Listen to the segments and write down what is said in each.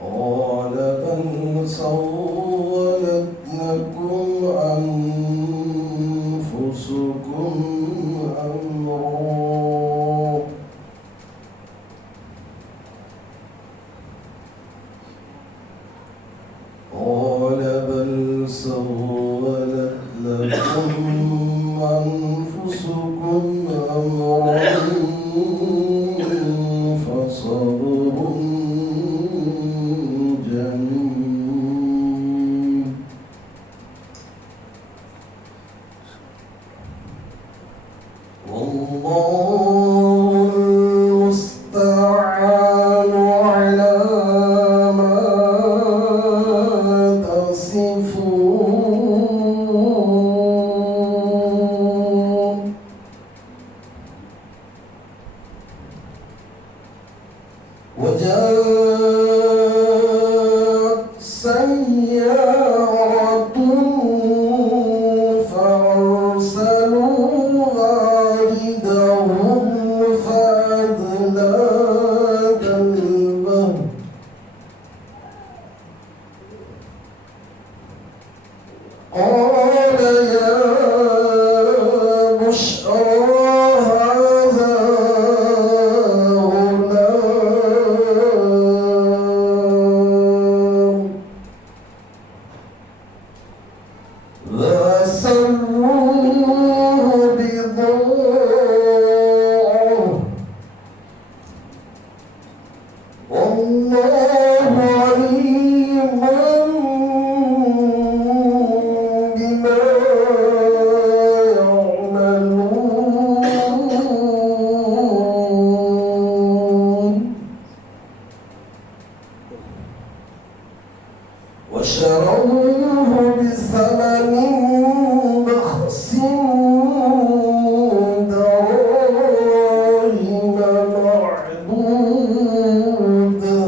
قال بل سولت لكم أنفسكم أمرا قال بل سولت لكم أنفسكم أمرا فصبر جميل والله المستعان على ما تصفون وجاءت سيارة فأرسلوا واردهم فأدلى كلبه قال يا بشرى هذا غلام فسروه بضاعة والله عليم بما يعملون وشروه بثمن بخس دراهم معدودة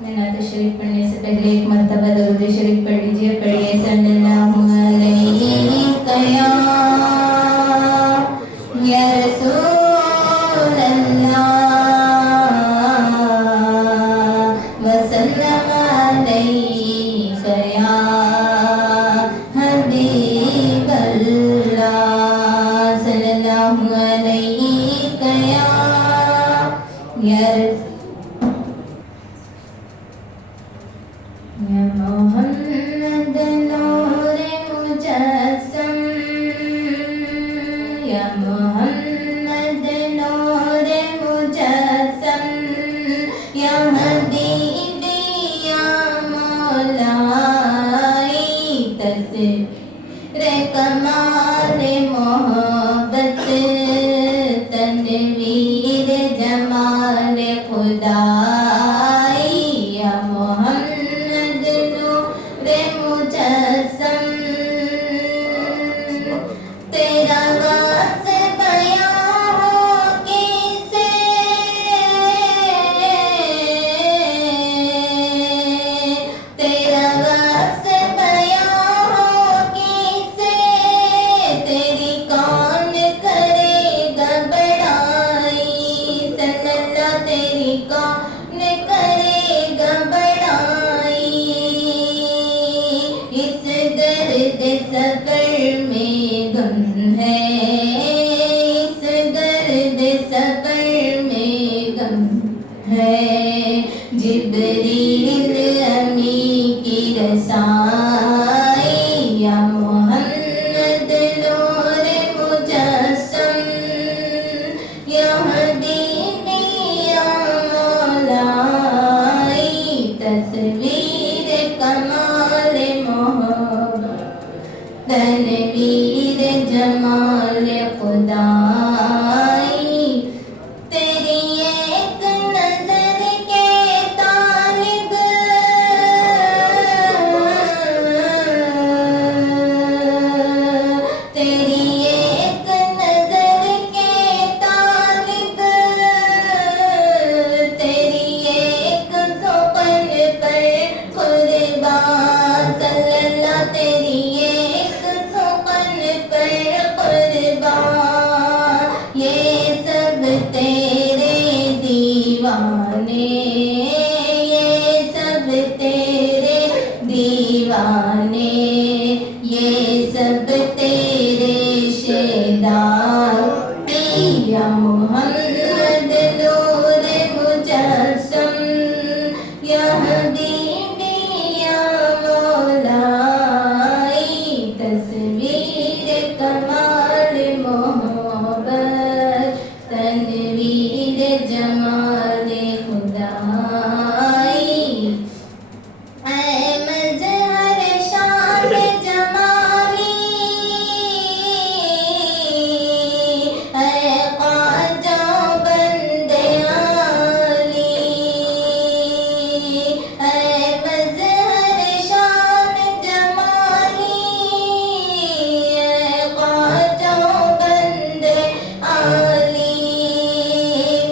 नात शरीफ पढ़ने से पहले एक मर्तबा दरूद शरीफ पढ़ लीजिए। पढ़िए सल्लल्लाहु अलैहि या रसूल अल्लाह वसल्लम अलैका या हबीब अल्लाह सल्लल्लाहु अलैका या मोहम्मद नूरे मुजस्सम या मोहम्मद नूरे मुजस्सम या हबीबी या मौलाई तस्वीर कमाल मोहब्बत तनवीर जमाल खुदाई या मोहम्मद नूरे मुजस्सम तेरा वास बयां हो कैसे तेरा वास बयां हो कैसे तेरी कौन करेगा बड़ाई सल्लल्लाह तेरी कौन करेगा बड़ाई इस दर्द सफर में गम है इस दर्द सफर में गम है जिब्रील अमी की रसाई या मोहम्मद नूरे मुजस्सम या हबीबी या मौलाई तस्वीर कमाल मोहब्बत तनवीर जमाल खुदाई तेरी एक नजर के तालिब तेरी एक नजर के तालिब तेरी एक सुपन पर कुर्बान सल्लल्लाह तेरी एक सुपन पर कुर्बान ये सब तेरे दीवाने ये सब तेरे दीवाने ये सब तेरे शेदार या मोहम्मद नूरे मुजस्सम या हबीबी या मौलाई तस्वीर कमाल मोहब्बत तनवीर जमाल खुदाई ऐ मजहर शान जमाली ऐ ख्वाजा बंदे आली ऐ मजहर शान जमाली ऐ ख्वाजा बंदे आली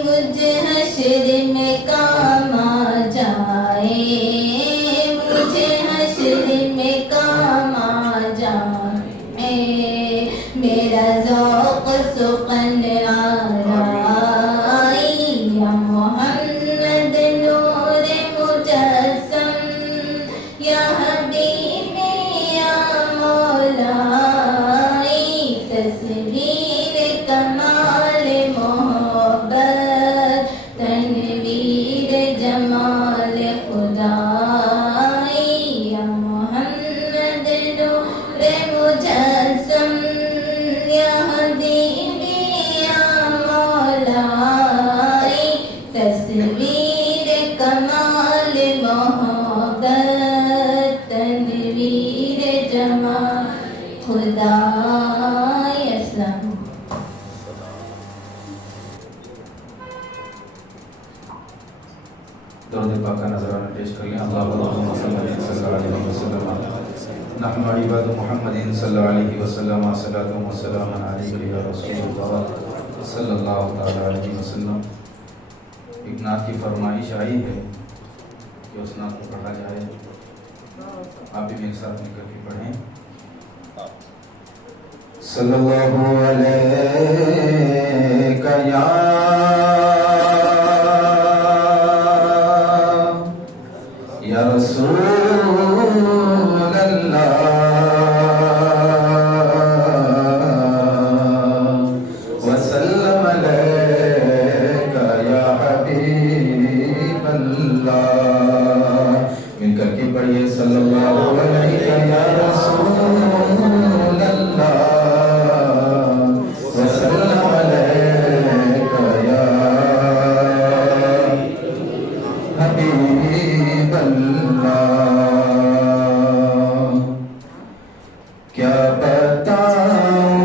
मुझ हश्र में काम आ जाए मुझे हश्र में काम आ जाए मेरा ज़ौक़ सुक़न आराई या मोहम्मद नूरे मुजस्सम या हबीबी या मौलाई तस्वीर कमाल मोहब्बत तनवीर जमाल खुदाई या मोहम्मद नूरे मुजस्सम या हबीबी या मौलाई तस्वीर कमाल मोहब्बत तनवीर जमाल खुदाई अस्सलाम दरूद पाक का नजराना पेश कर लें। अल्लाहुम्मा सल्लि अलैहि वसल्लम नहनु इबादु मुहम्मदिन सल्लल्लाहु अलैहि वसल्लम सल्लल्लाहु अलैहि या रसूलुल्लाह सल्लल्लाहु तआला अलैहि वसल्लम। एक नात की फरमाइश आई है कि کہ اسناد کو پڑھا جائے. آپ بھی میرے ساتھ مل کر کے پڑھیں. صلی اللہ علیہ یا رسول اللہ وسلم علیک یا حبیب اللہ. مل کر کے پڑھیے صلی اللہ علیہ یا رسول اللہ وسلم علیک یا حبیب اللہ. کیا بتاؤں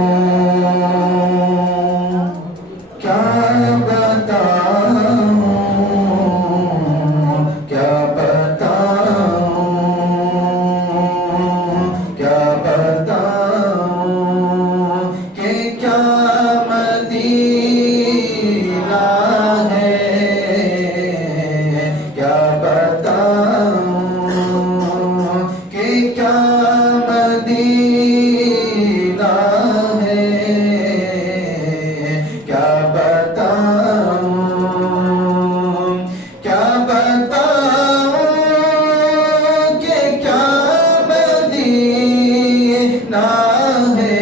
کیا بتاؤں کیا بتاؤں کیا بتاؤں کہ کیا مدینہ ہے. کیا بتاؤں کہ کیا مدینہ ہے. کیا بتاؤں کیا بتاؤں کہ کیا مدینہ ہے.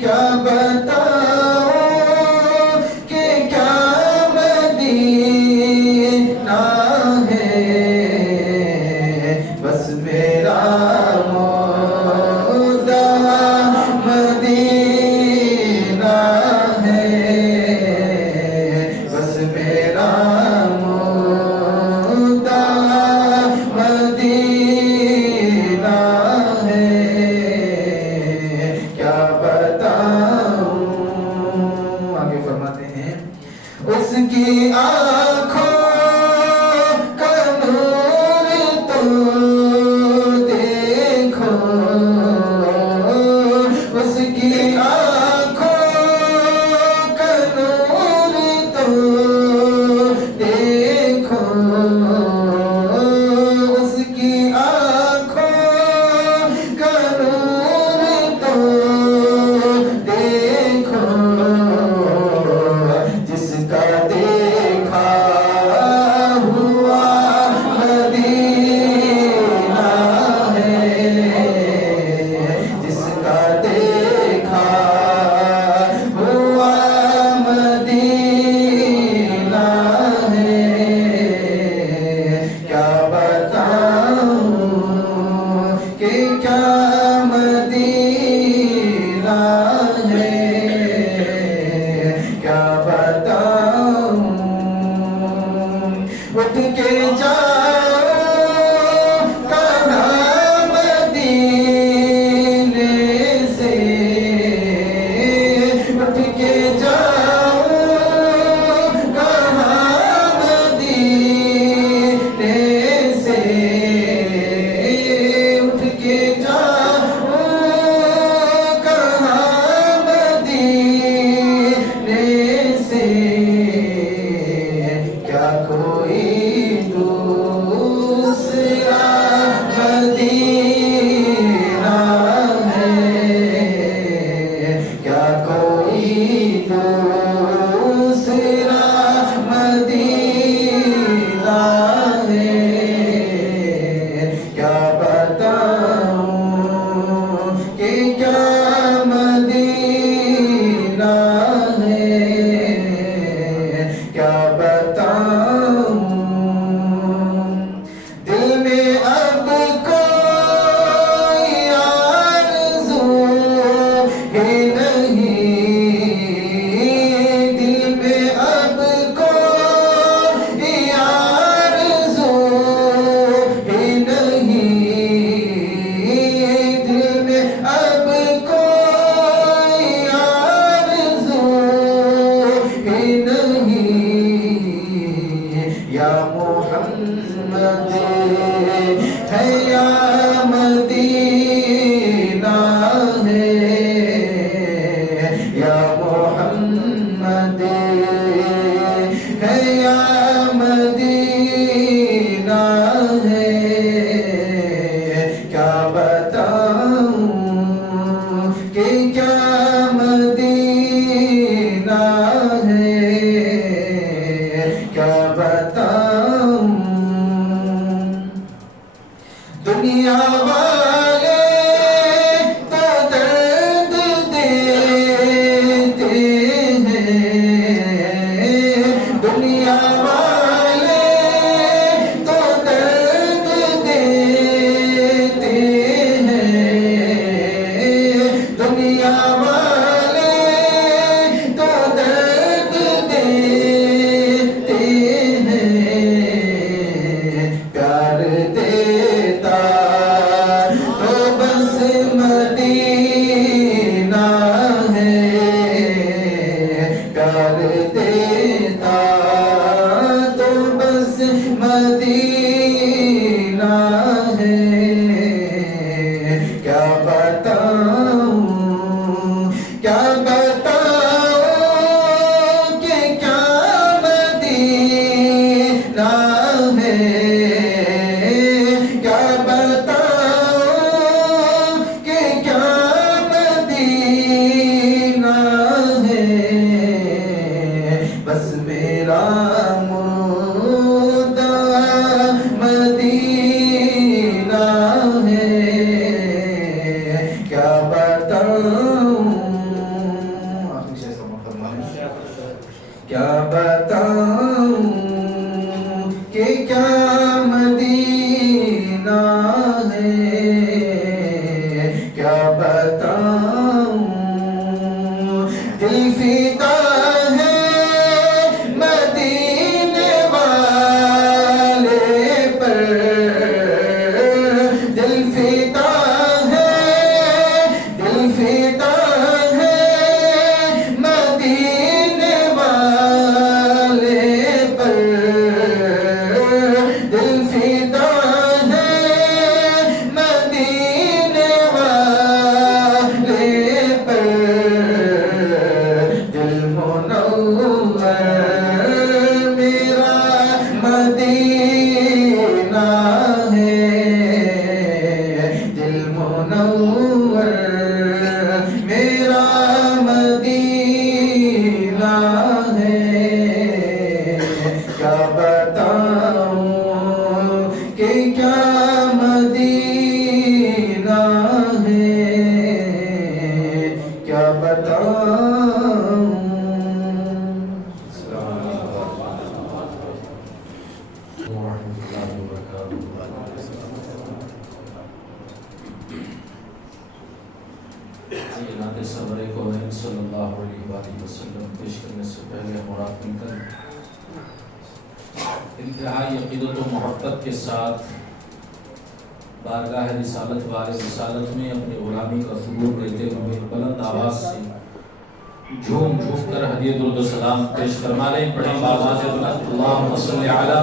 کیا بتاؤں کہ کیا مدینہ ہے. بس میرا مدعا مدینہ ہے. بس میرا مدعا مدینہ ہے. کیا بتاؤں. آگے فرماتے ہیں اس کی آنکھوں کا نور تو دیکھو. اس کی آنکھوں کا نور تو دیکھو. اس کی آنکھوں کا نور تو دیکھو. جس کا دیکھا ہوا مدینہ ہے. جس کا دیکھا ہوا مدینہ ہے. کیا بتاؤں کہ کیا مدینہ ہے. کیا بتاؤں. اٹھ کے جاؤ کہاں مدینے سے. اٹھ کے جاؤ کہاں مدینے سے. اٹھ کے جاؤ کہاں مدینے سے. کیا کوئی دوسرا مدینہ ہے. کیا کوئی دوسرا مدینہ ہے. کیا بتاؤں کہ کیا مدینہ ہے. کیا بتاؤں. دل میں اب کوئی آرزو ہی نہیں. دل میں اب کوئی آرزو ہی نہیں. دل میں اب کوئی آرزو ہی نہیں. یا محمد ہے یا مدینہ ہے. یا محمد ہے یا مدینہ دنیا والے تو درد دیتے ہیں، دنیا والے تو درد دیتے ہیں، دنیا والے تو درد دیتے ہیں، پیار دیتا تو بس مدینہ ہے، پیار دیتا تو بس مدینہ ہے، کیا بتاؤں کیا بتاؤں کہ کیا مدینہ ہے، کیا بتاؤں کہ کیا مدینہ ہے، بس میرا مدعا مدینہ ہے، کیا بتاؤں کیا بتاؤں کہ کیا مدینہ ہے، کیا بتاؤں دل فدا ہے مدینے والے پر، دل فدا ہے، دل فدا ہے مدینے والے پر، دل فدا ہے مدینے والے پر، دل منور میرا مدینہ ہے، دل منور میرا مدینہ ہے، کیا بتاؤں کہ کیا مدینہ ہے، کیا بتاؤں. نعت سرور کونین صلی اللہ علیہ وآلہ وسلم پیش کرنے سے پہلے مراد مل کر انتہائی عقیدت و محبت کے ساتھ بارگاہ رسالت والے رسالت میں اپنی غلامی کا ثبوت دیتے ہوئے بلند آواز سے جھوم جھوم کر ہدیہ درود و سلام پیش فرما لیں. پڑھیں آواز بلند اللہم صلی علی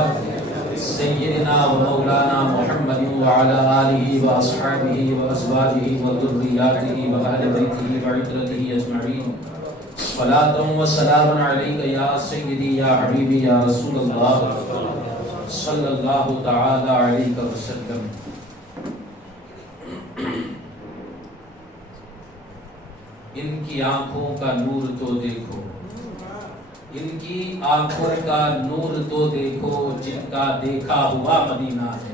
سیدنا و مولانا محمد وعلى آلہ واصحابہ وازواجہ وذریاتہ واہل بیتہ وعترتہ اجمعین صلاۃ و سلام علیک یا سیدی یا حبیبی یا رسول اللہ صلی اللہ تعالی علیہ وسلم. ان کی آنکھوں کا نور تو دیکھو، ان کی آنکھوں کا نور تو دیکھو، جن کا دیکھا ہوا مدینہ ہے،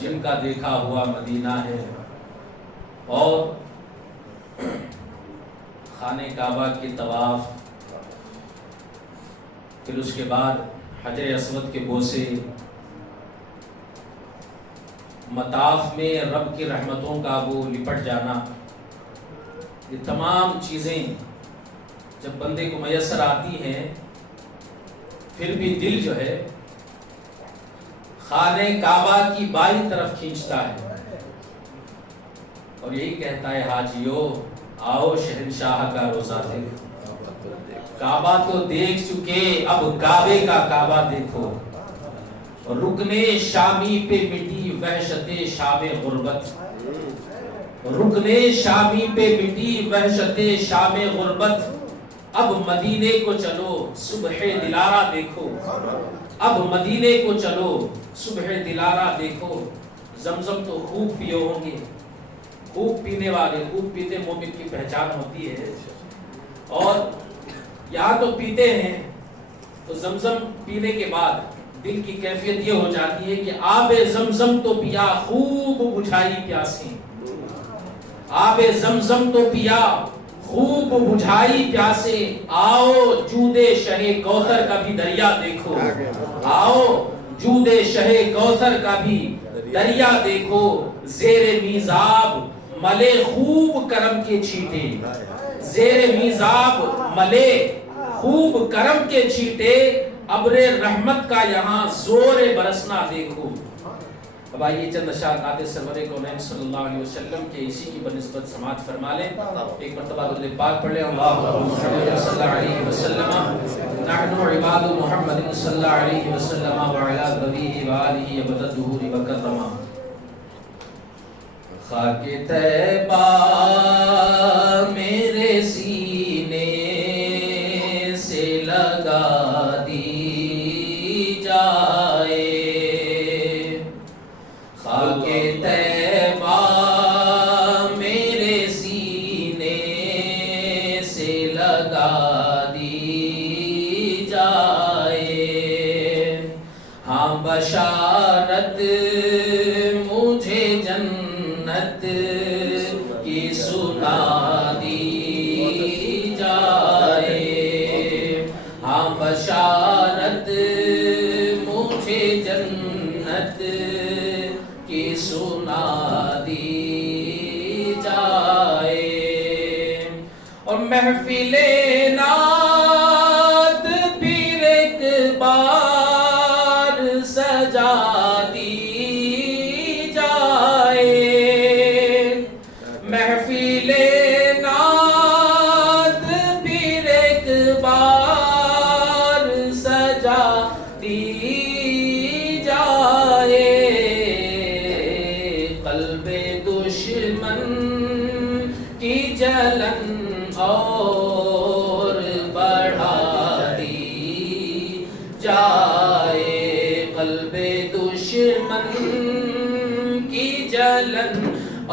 جن کا دیکھا ہوا مدینہ ہے. اور خانہ کعبہ کی طواف، پھر اس کے بعد حجر اسود کے بوسے، مطاف میں رب کی رحمتوں کا وہ لپٹ جانا، یہ تمام چیزیں جب بندے کو میسر آتی ہیں پھر بھی دل جو ہے خانہ کعبہ کی بائیں طرف کھینچتا ہے اور یہی کہتا ہے حاجیو آؤ شہنشاہ کا روزہ دیکھو. کعبہ تو دیکھ چکے اب کعبے کا کعبہ دیکھو. رکن شامی پہ مٹی وحشت شام غربت، رکن شامی پہ مٹی وحشت شام غربت. اب مدینے کو چلو صبح دلارا دیکھو، اب مدینے کو چلو صبح دلارا دیکھو. زمزم تو خوب پیے ہوں گے، خوب پینے والے، خوب پیتے مومن کی پہچان ہوتی ہے. اور یہاں تو پیتے ہیں تو زمزم پینے کے بعد دل کی کیفیت یہ ہو جاتی ہے کہ آب زمزم تو پیا خوب بجھائی پیاسیں، آب زمزم تو پیا خوب بجھائی پیاسے، آؤ جود شہ کوثر کا بھی دریا دیکھو، آؤ جود شہ کوثر کا بھی دریا دیکھو، زیر میزاب ملے خوب کرم کے چھیٹے، زیر میزاب ملے خوب کرم کے چھیٹے، ابر رحمت کا یہاں زور برسنا دیکھو۔ اب آئیے چند اشعار نعت سرور کونین صلی اللہ علیہ وسلم کے اسی کی بنسبت سماعت فرما لیں۔ ایک مرتبہ درود پاک پڑھ لیں، اللہم صلی اللہ علیہ وسلم، نحن عباد محمد صلی اللہ علیہ وسلم وعلا نبیہ وآلہ ابد الدہور وکرما۔ خاک طیبہ میرے سینے سے لگا دی جائے، خاک طیبہ میرے سینے سے لگا دی جائے، ہاں بشارت مجھے جنت کی سنا دی جائے، ہاں بشارت مجھے جنت کی سنا دی جائے، اور محفل نعت پھر ایک بار سجا دی جائے، محفل نعت پھر ایک بار سجا دی جائے، قلب دشمن کی جلن اور بڑھا دی جائے، قلب دشمن کی جلن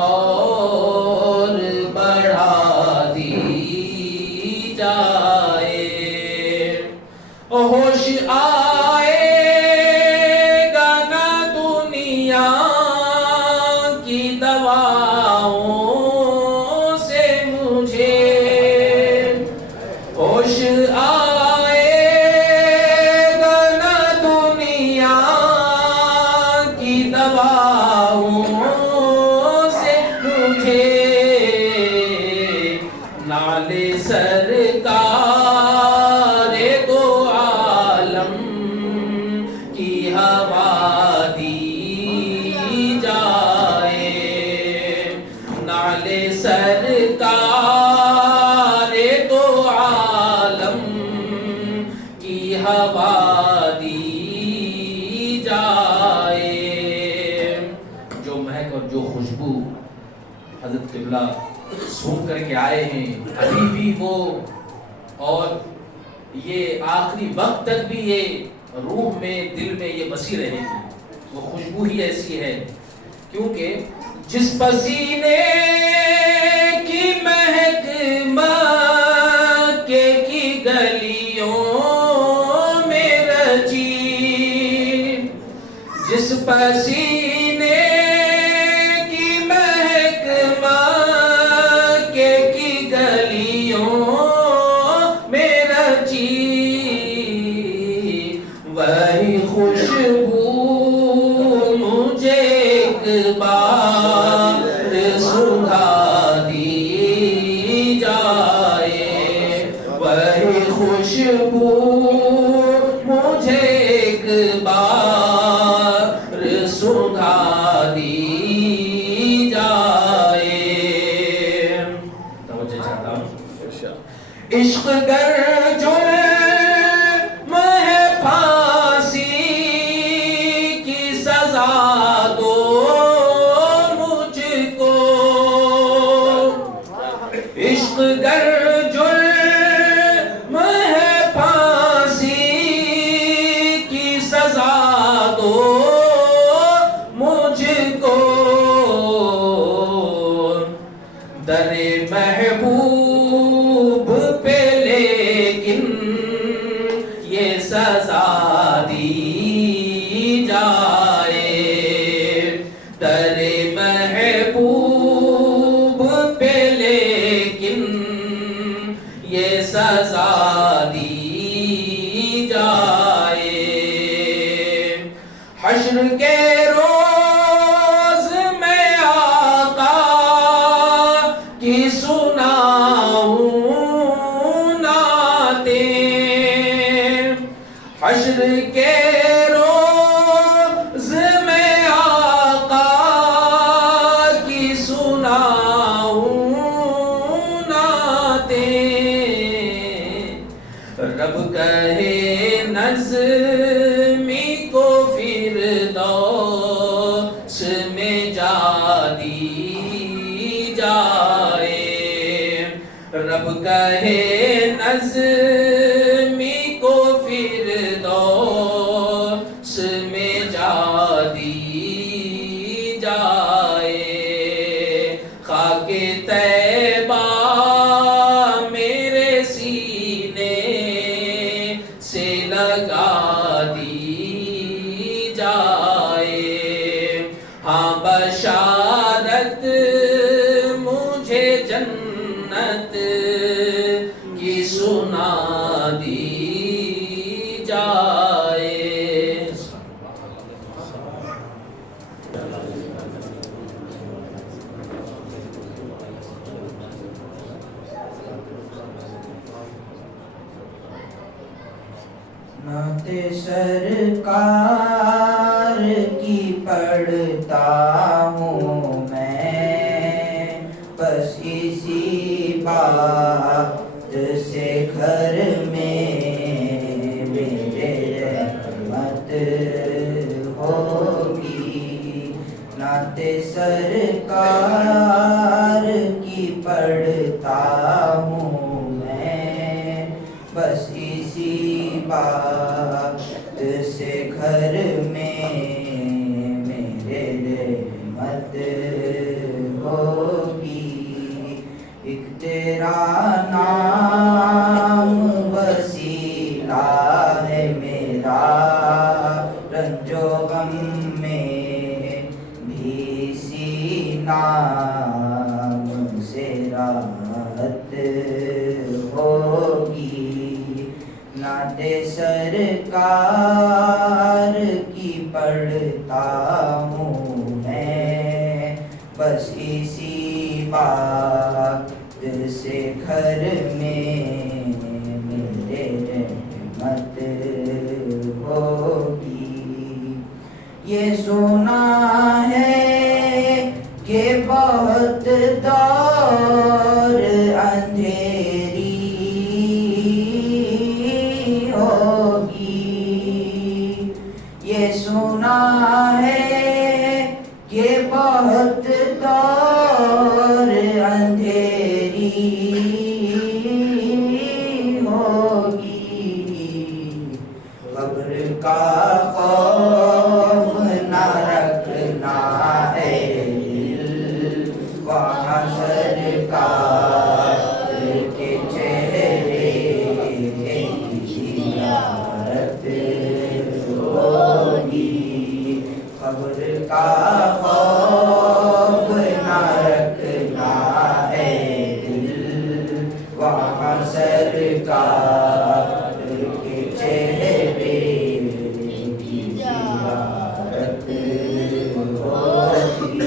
اور بڑھا دی جائے، ہوش آئے گا نہ دنیا کی دواؤں سے مجھے، ہوش آئے گا نہ دنیا کی دواؤں سے مجھے، نالے سرکار دو عالم کی ہوا دی جائے، نالے سرکار دو عالم کی ہوا دی جائے، جو مہک اور جو خوشبو حضرت قبلہ سون کر کے آئے ہیں ابھی بھی وہ، اور یہ آخری وقت تک بھی یہ روح میں دل میں یہ بسی رہے گی، وہ خوشبو ہی ایسی ہے، کیونکہ جس پسینے کی مہک مکے کی گلیوں میں رچی، جس پسینے کی مہک مکے کی گلیوں میں رچی، وہی خوشبو مجھے ایک بار سنگھا دی جائے، وہی خوشبو مجھے ایک بار سنگھا حشر کے روز میں آقا کی سناؤں نعتیں، حشر کے روز میں آقا کی سناؤں نعتیں، رب کہے نظمی کو فردوس میں جا دی جائے، رب کہے نظمی کو فردوس میں جا دی جائے، خاک طیبہ میرے سینے سے لگا دی جائے، ہاں بشارت مجھے جنت کی سنا دی جائے۔ نعت سرکار کی پڑھتا ہوں میں، بس اسی بات سے گھر میں میرے رحمت ہوگی۔ نعت سرکار کی پڑھتا ہوں میں، بس اسی بات سے گھر میں میرے رحمت ہوگی۔ ایک تیرا نام وسیلہ ہے میرا، رنج و غم میں بھی اسی نام سے راحت ہوگی۔ نعت سرکار کی پڑھتا ہوں میں، بس اسی بات سے گھر میں میرے رحمت ہوگی۔ یہ سنا ہے کہ بہت دور اندھیری ہوگی، یہ سنا ہے کہ بہت دور اندھیری ہوگی۔ قبر کا خوف نہ رکھنا ہے دل، وہاں سرکار کے چہرے کی زیارت ہوگی۔ قبر کا خوف نہ رکھنا ہے دل، وہاں سرکار کے چہرے کی زیارت ہوگی۔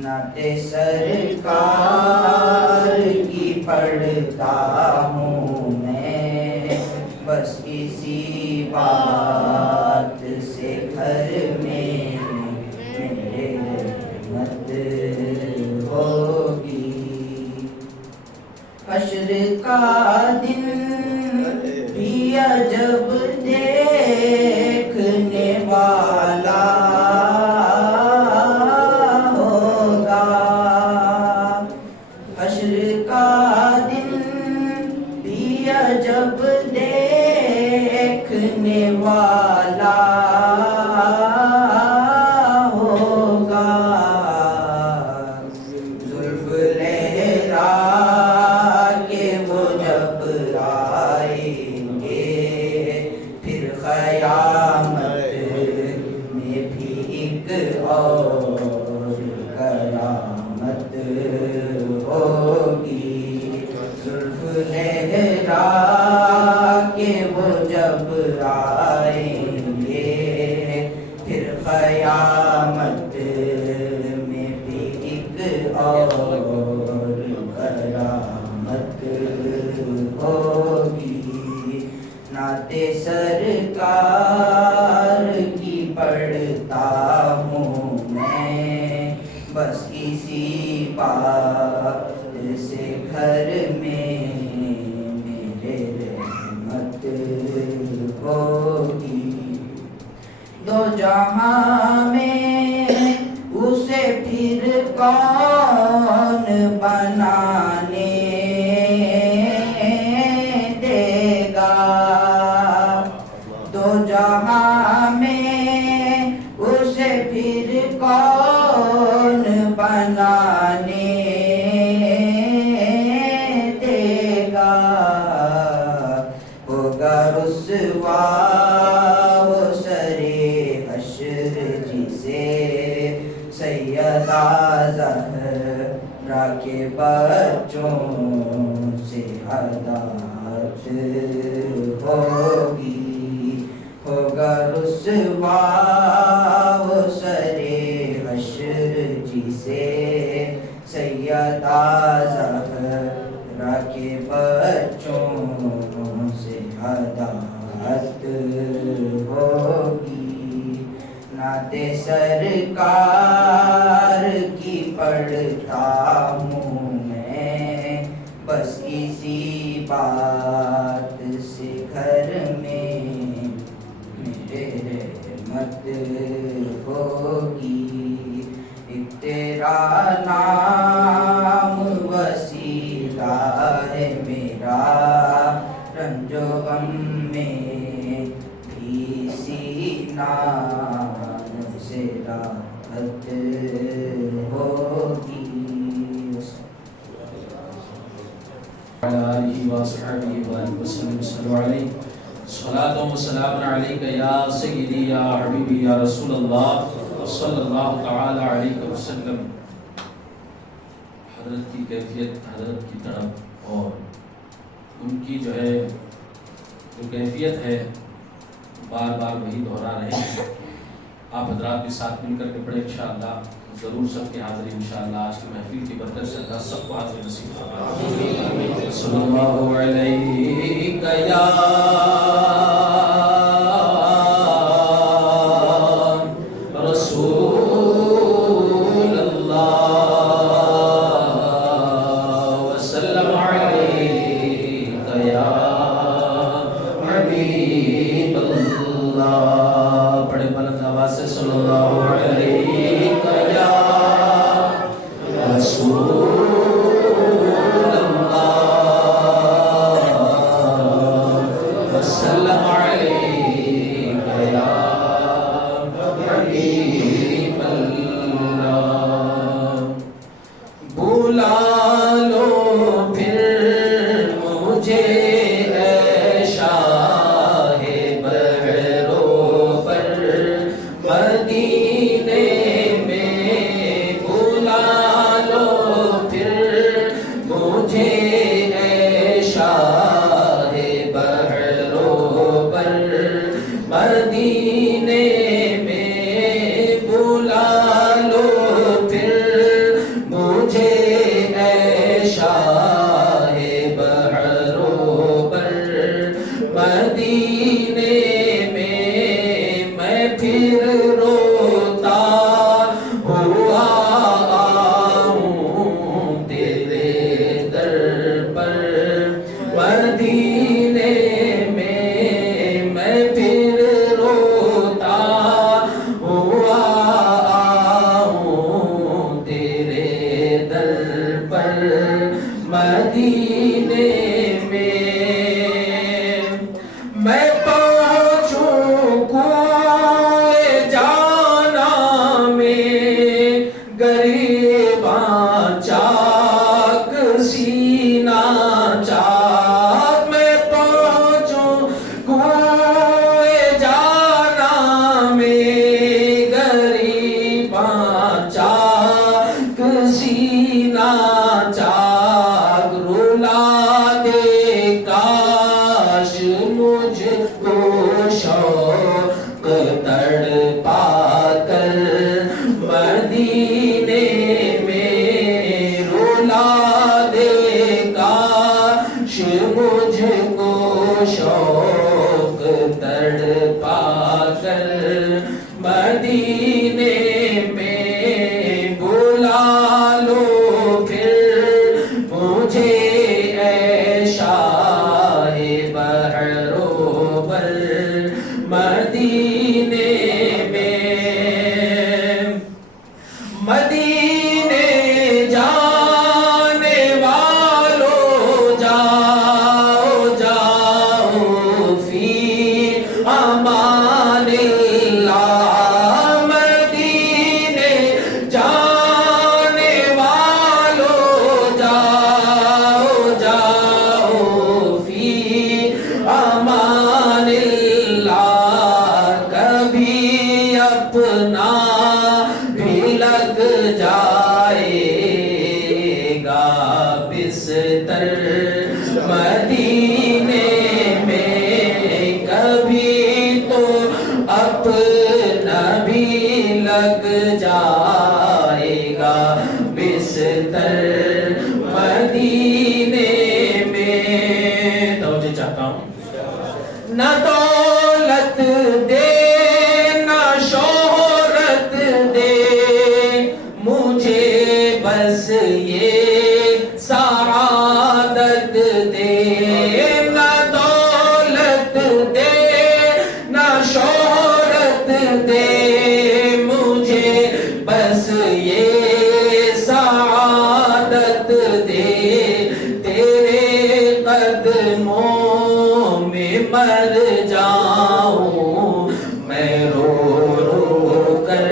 نعت سرکار کی پڑھتا ہوں میں، بس اسی بات سے گھر میں میرے رحمت ہوگی۔ حشر کا دن بھی عجب دیکھنے والا ہوگا، حشر کا دن بھی عجب دیکھنے والا ہوگا۔ زلف لہرا کے وہ جب آئیں گے، پھر قیامت میں بھی ایک اور قیامت ہوگی۔ زلف لہرا کے وہ جب آئیں گے، پھر قیامت میں بھی ایک اور کرامت ہوگی نعت سرکار کی پڑھتا ہوں میں بس اسی بات سے گھر میں میرے رحمت ہوگی دو جہاں میں اسے پھر کون بنانے دے گا دو جہاں میں اسے پھر کون بنانے دے گا ہوگا رسوا وہ سرے حشر جسے سیدہ زہرا کے بچوں سے ہدایت ہوگی ہوگا رسوا وہ سرے حشر جسے سیدہ زہرا کے بچوں سے ہدایت ہوگی نعت سرکار کی پڑھتا ہوں میں بس اسی بات سے گھر میں میرے رحمت ہوگی ایک تیرا نام وسیلہ ہے میرا رنج و غم میں بھی سینہ سے راحت ہوگی وعلى آله وصحبه وسلم صلوا عليه صلاة وسلام عليك يا سيدي يا حبيبي يا رسول الله صلى الله تعالى عليه وسلم حضرت کی کیفیت حضرت کی طرف اور ان کی جو ہے جو کیفیت ہے بار بار وہی دہرا رہے ہیں آپ حضرات کے ساتھ مل کر کے پڑھیں انشاءاللہ ضرور سب کی حاضری انشاءاللہ آج کی محفل کی برکت سے اللہ سب کو حاضری نصیب فرمائے صلی اللہ علیہ یا رسول اللہ وسلم علیہ یا حبیب اللہ بڑے بلند آواز سے صلی اللہ علیہ یا رسول اللہ وسلم علیہ یا حبیب اللہ بلا لو پھر مجھے اے شاہ بحرو پر مدینے میں بلا لو پھر مجھے اے شاہ بحرو پر مدینے میں بلا لو پھر مجھے اے شاہ بحرو پر مدینے میں پھر رو مدینے میں بلا لو پھر مجھے اے شاہ بحر و بر مدینے میں مدینے جانے والو جاؤ جاؤ فی امان اللہ مدینے جانے والو جاؤ جاؤ فی امان اللہ کبھی اپنا بھی لگ جائے گا بستر مدینے میں کبھی تو اپنا بھی لگ جائے گا بستر مدینے میں توجہ چاہتا ہوں نہ دولت دے نہ شہرت دے مجھے بس یہ سعادت دے نہ دولت دے نہ شہرت دے مجھے بس یہ سعادت دے تیرے قدموں میں مر جاؤں میں رو رو کر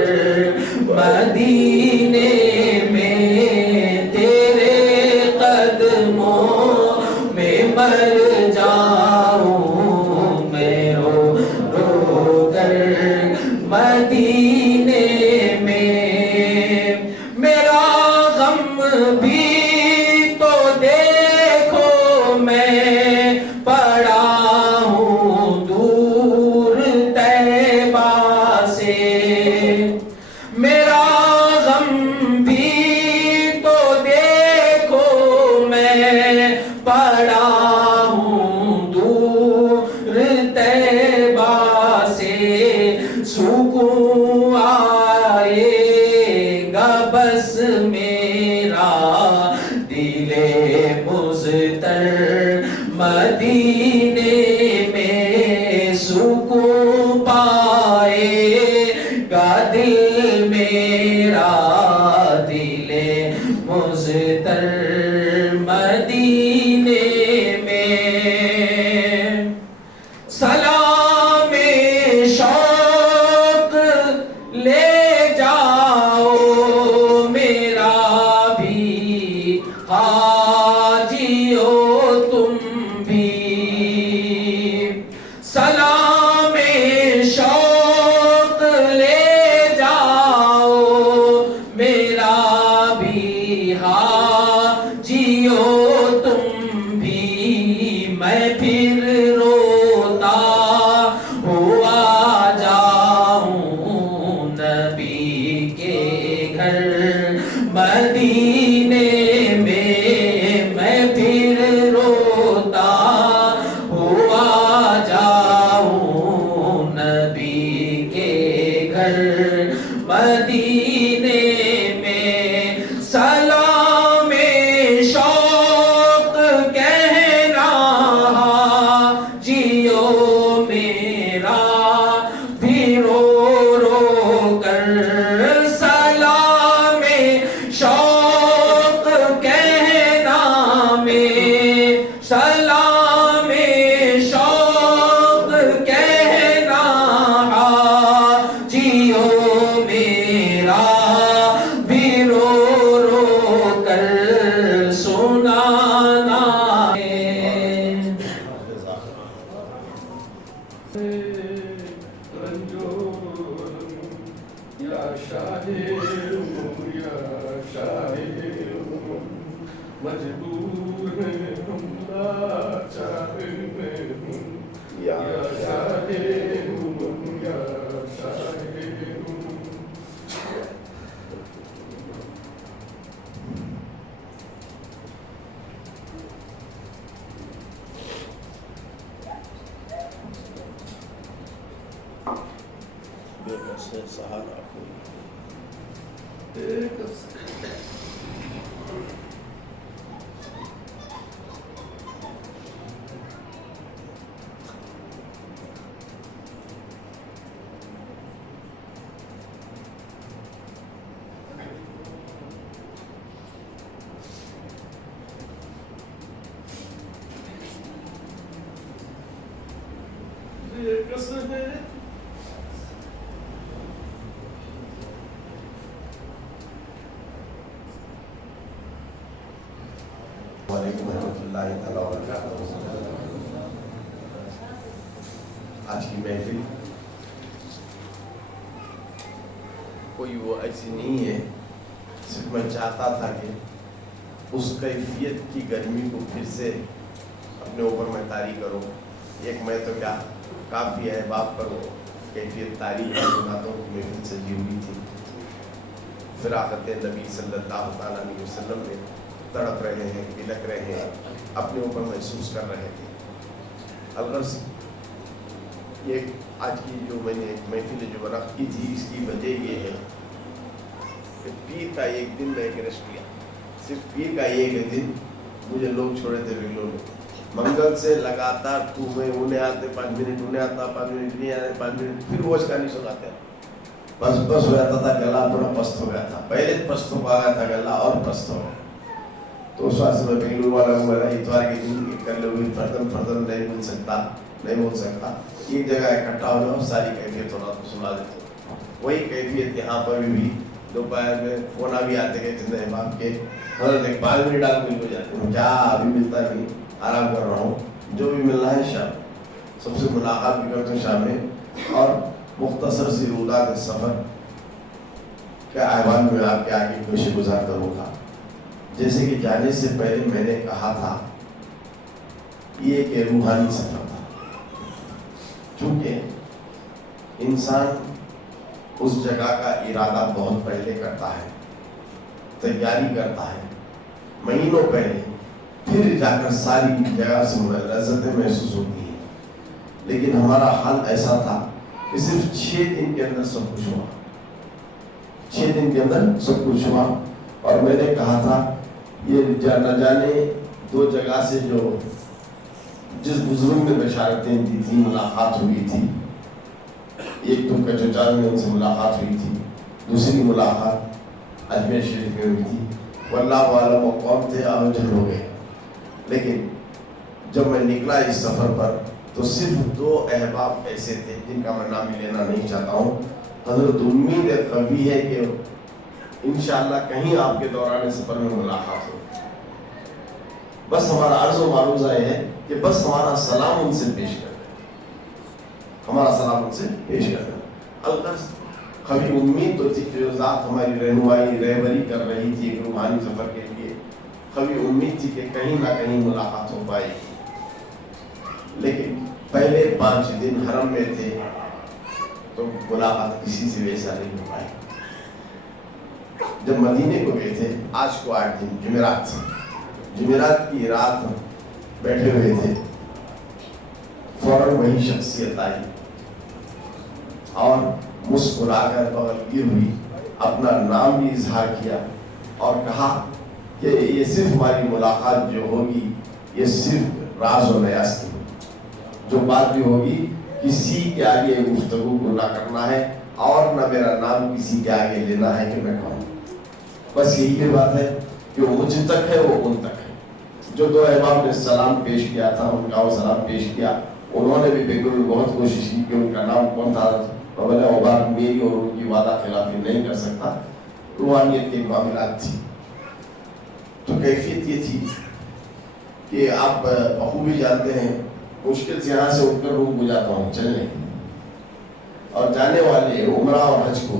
مدینے میں تیرے قدموں میں مر جاؤں میں رو رو کر مدینے میں میرا غم بھی تو دیکھو میں پڑا ہوں دور طیبہ سے میرا غم بھی تو دیکھو میں پڑا ہوں دور طیبہ سے سکون آئے گا بس میرا دل مضطر مدینے میں سکون پائے گا دل میرا دل مضطر مدینے میں سلام شوق لے جاؤ میرا بھی حاجیو تم بھی سلام شوق لے جاؤ میرا بھی حاجیو تم بھی میں پھر روتا ہوا جاؤں نبی کے گھر مدینے میں پھر روتا ہوا جاؤں نبی کے گھر مدینے میں سلام شوق کہنا جیو میرا بھی رو رو کر سلام شوق کہنا میں سلام شوق کہنا جیو میرا بھی رو رو کر سنانا ہے یا شاہ مجبور ہیں ہم لاچار ہیں یا شاہ یا شاہ Goodness, सहारा कोई एक आज की महफिल कोई वो ऐसी नहीं है, सिर्फ मैं चाहता था कि उस कैफियत की गर्मी को फिर से अपने ऊपर मैं तारी करूं। एक मैं तो क्या काफ़ी है बाप पर वो कैफियत तारी है सुनाता हूँ कि महफिल सजी हुई थी। फिराकत नबी सल्लल्लाहु अलैहि वसल्लम में तड़प रहे हैं, बिलक रहे हैं, अपने ऊपर महसूस कर रहे थे। अलगर्ज ये आज की जो मैंने महफिल जो वक़्त की थी, इसकी वजह ये है कि पीर का एक दिन मैं गिरफ्त किया। सिर्फ पीर का एक दिन मुझे लोग छोड़े थे बिल्लों में। मंगल से लगातार तुम्हें उन्हें आते 5 मिनट, उन्हें आता 5 मिनट, नहीं आते 5 मिनट, फिर वो उसका नहीं सुनाते। बस हो जाता था, गला थोड़ा पस्त हो गया था। पहले पस्त हो गया था गला और पस्त हो गया। तो उस वक्त में बेंगलुरु वाला मेरा इतवार के दिन कर लो फर्दन नहीं बोल सकता। एक जगह इकट्ठा हो जाओ, सारी कैफियत थोड़ा तो सुना देते। वही कैफियत यहाँ पर भी दोपहर में फोना भी आते हैं जिंदा बाप के, मतलब 5 मिनट आगे मिल हो जाते हैं। क्या अभी मिलता नहीं, आराम कर रहा हूँ, जो भी मिलना है शाम, सबसे मुलाकात भी करते हैं शाम में। और मुख्तसर सी रूदा के सफ़र के आह्वान में आपके आगे कुछ गुजार करूँगा। जैसे कि जाने से पहले मैंने कहा था, ये एक रूहानी सफ़र था। चूँकि इंसान उस जगह का इरादा बहुत पहले करता है, तैयारी करता है महीनों पहले, फिर जाकर सारी जगह से लज्जतें महसूस होती हैं। लेकिन हमारा हाल ऐसा था कि सिर्फ 6 दिन के अंदर सब कुछ हुआ। 6 दिन के अंदर सब कुछ हुआ। और मैंने कहा था ये न जाने 2 जगह से जो जिस बुजुर्ग ने बशारतें दी थी, मुलाकात हुई थी। एक तो कचौचार में उनसे मुलाकात हुई थी, दूसरी मुलाकात अजमेर शरीफ में हुई थी। वल्लाह वाला वो कौन थे आलोचन हो गए। लेकिन जब मैं निकला इस सफ़र पर तो सिर्फ 2 अहबाब ऐसे थे जिनका मैं नाम लेना नहीं चाहता हूँ। हज़रत उम्मीद कभी है कि इंशाअल्लाह कहीं आपके दौरान सफ़र में मुलाकात हो। बस हमारा अर्ज़ व मारूज़ा है कि बस हमारा सलाम उनसे पेश कर दें, हमारा सलाम उनसे पेश कर दें। अलगर्ज कभी उम्मीद तो थी कि जो ज़ात हमारी रहबरी कर रही थी एक रूहानी सफ़र के लिए, कभी उम्मीद थी कि कहीं ना कहीं मुलाकात हो पाएगी। लेकिन पहले 5 दिन हरम में थे तो मुलाकात किसी से वैसा नहीं हो पाई। जब मदीने को गए थे, आज को 8 दिन, जुमेरात की रात बैठे हुए थे, फौरन वही शख्सियत आई और मुस्कुराकर बगलगी हुई, अपना नाम भी इजहार किया और कहा कि ये सिर्फ हमारी मुलाकात जो होगी ये सिर्फ राज और नयाज की, जो बात भी होगी किसी के आगे गुफ्तगू को ना करना है और ना मेरा नाम किसी के आगे लेना है कि मैं कहूँ। बस यही बात है कि वो मुझ तक है, वो उन तक है। जो 2 अहबाब ने सलाम पेश किया था, उनका वो सलाम पेश किया। उन्होंने भी बेंगलुरु में बहुत कोशिश की कि उनका नाम कौन था, बोले वो बात मेरी और उनकी वादा खिलाफी नहीं कर सकता। रूहानियत के मामला थी। तो कैफियत ये थी कि आप बखूबी जानते हैं, मुश्किल से यहाँ से उठकर रूम गुजारता हूँ चलने, और जाने वाले उम्रा और हज को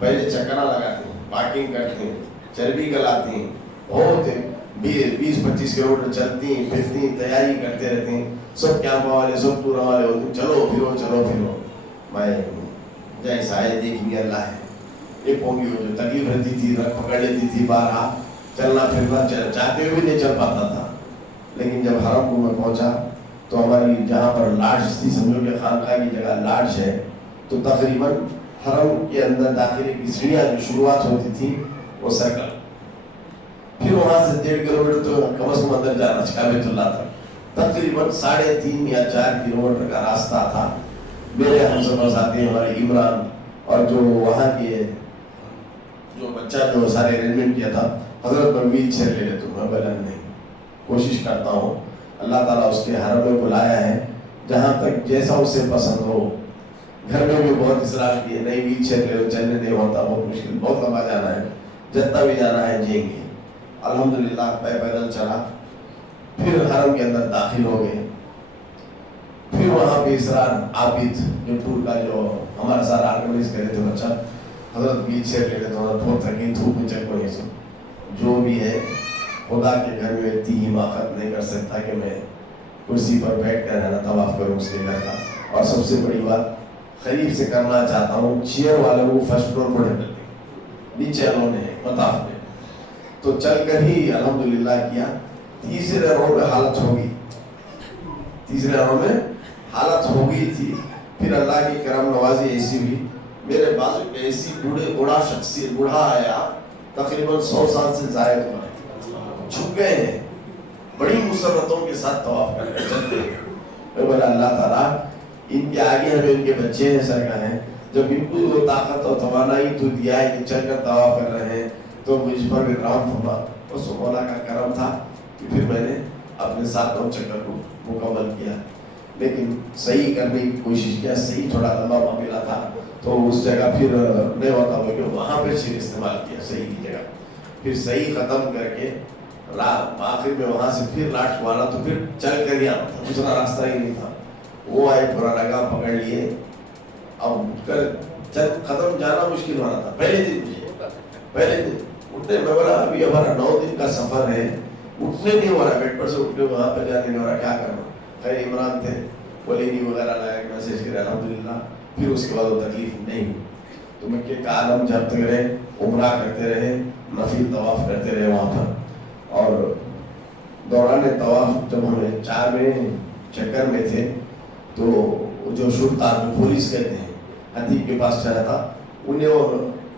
पहले चक्करा लगाते हैं, पार्किंग करते हैं, चर्बी गलाते हैं, बहुत 20-25 किलोमीटर चलती हैं, फिरती हैं, तैयारी करते रहते हैं। सब कैंप वाले, सब टूर वाले होते हैं, चलो फिरो। मैं जैसा है देखेंगे अल्लाह है। एक होंगी वो जो तकलीफ रहती थी, रख पकड़ लेती थी, बारहा चलना फिरना चाहते हुए भी नहीं चल पाता था। लेकिन जब हरम को मैं पहुँचा तो हमारी जहाँ पर लाड्ज थी, समझो कि खानका की जगह लाड्ज है, तो तकरीबन हरम के अंदर दाखिले की सीढ़ियाँ जो शुरुआत होती थी वो सर्कल, फिर वहाँ से 1.5 किलोमीटर तो कम से कम अंदर जाना काबेतुल्लाह था, तकरीबन 3.5 या 4 किलोमीटर का रास्ता था। मेरे हमसफर साथी हमारे इमरान और जो वहाँ के जो बच्चा जो सारे अरेंजमेंट किया था, हजरत मैं व्हील चेयर ले लेता हूँ, मैं बोला नहीं, कोशिश करता हूँ, अल्लाह ताला उसके हरम में बुलाया है, जहाँ तक जैसा उसे पसंद हो। घर में भी बहुत इसरार किए, नहीं व्हील चेयर ले लो, चलने नहीं होता, बहुत मुश्किल, बहुत लंबा जाना है, जितना भी जाना है जाएंगे। अल्हम्दुलिल्लाह पैदल चला, फिर हरम के अंदर दाखिल हो गए। फिर वहाँ पे इसरार आबिद जो टूर का जो हमारा सारा ऑर्गेनाइज करे थे बच्चा, हजरत व्हील चेयर ले लेते हैं, बहुत थकी, धूप में चक्कर नहीं से जो भी है, खुदा के घर में इतनी हिमाकत नहीं कर सकता कि मैं कुर्सी पर बैठ कर रहना तवाफ करूँ उसके घर का। और सबसे बड़ी बात करीब से करना चाहता हूँ, चेयर वालों को फर्स्ट फ्लोर पर ढक दी, नीचे वालों ने मताफ में, तो चल कर ही अल्हम्दुलिल्लाह किया। तीसरे राउंड में हालत होगी, तीसरे राउंड में हालत हो गई थी। फिर अल्लाह की करम नवाजी ऐसी हुई, मेरे बाजू पे ऐसी बूढ़ा शख्सियत, बूढ़ा आया, तकरीबन 100 साल से जायद हुआ, झुक गए हैं, बड़ी मुसरतों के साथ तवाफ कर रहे चलते हैं। मैं बोला अल्लाह ताला इनके आगे हमें इनके बच्चे हैं सरकार हैं, जब इनको वो ताकत और तवानाई तो दिया है कि चलकर तवाफ कर रहे हैं, तो मुझ पर भी राम फरमा। उस मौला का करम था कि फिर मैंने अपने 7 चक्कर को मुकम्मल किया, लेकिन सही करने की कोशिश किया, सही थोड़ा लंबा मिला था, तो उस जगह फिर नहीं होता हो कि वहाँ पे सिर इस्तेमाल किया सही की जगह, फिर सही ख़त्म करके आखिर में वहाँ से फिर लास्ट वाला, तो फिर चल कर ही आना था, दूसरा रास्ता ही नहीं था। वो आए पूरा लगा पकड़ लिए, अब कर चल खत्म जाना मुश्किल होना था। पहले दिन उठने में बोला अभी हमारा 9 दिन का सफर है, उठने नहीं हो रहा, बेड पर से उठने वहाँ पे जाने नहीं हो रहा, क्या करना। खैर इमरान थे, बोले नहीं वगैरह लाया, मैसेज किया अल्हम्दुलिल्लाह, फिर उसके बाद वो तकलीफ नहीं हुई। तो मक्के का आलम जब तक रहे, उम्रा करते रहे, नफिल तवाफ करते रहे वहाँ पर। और दौरान तवाफ जब हमें 4वें चक्कर में थे, तो जो शुरता पुलिस कहते हैं हदीब के पास चला था, उन्हें वो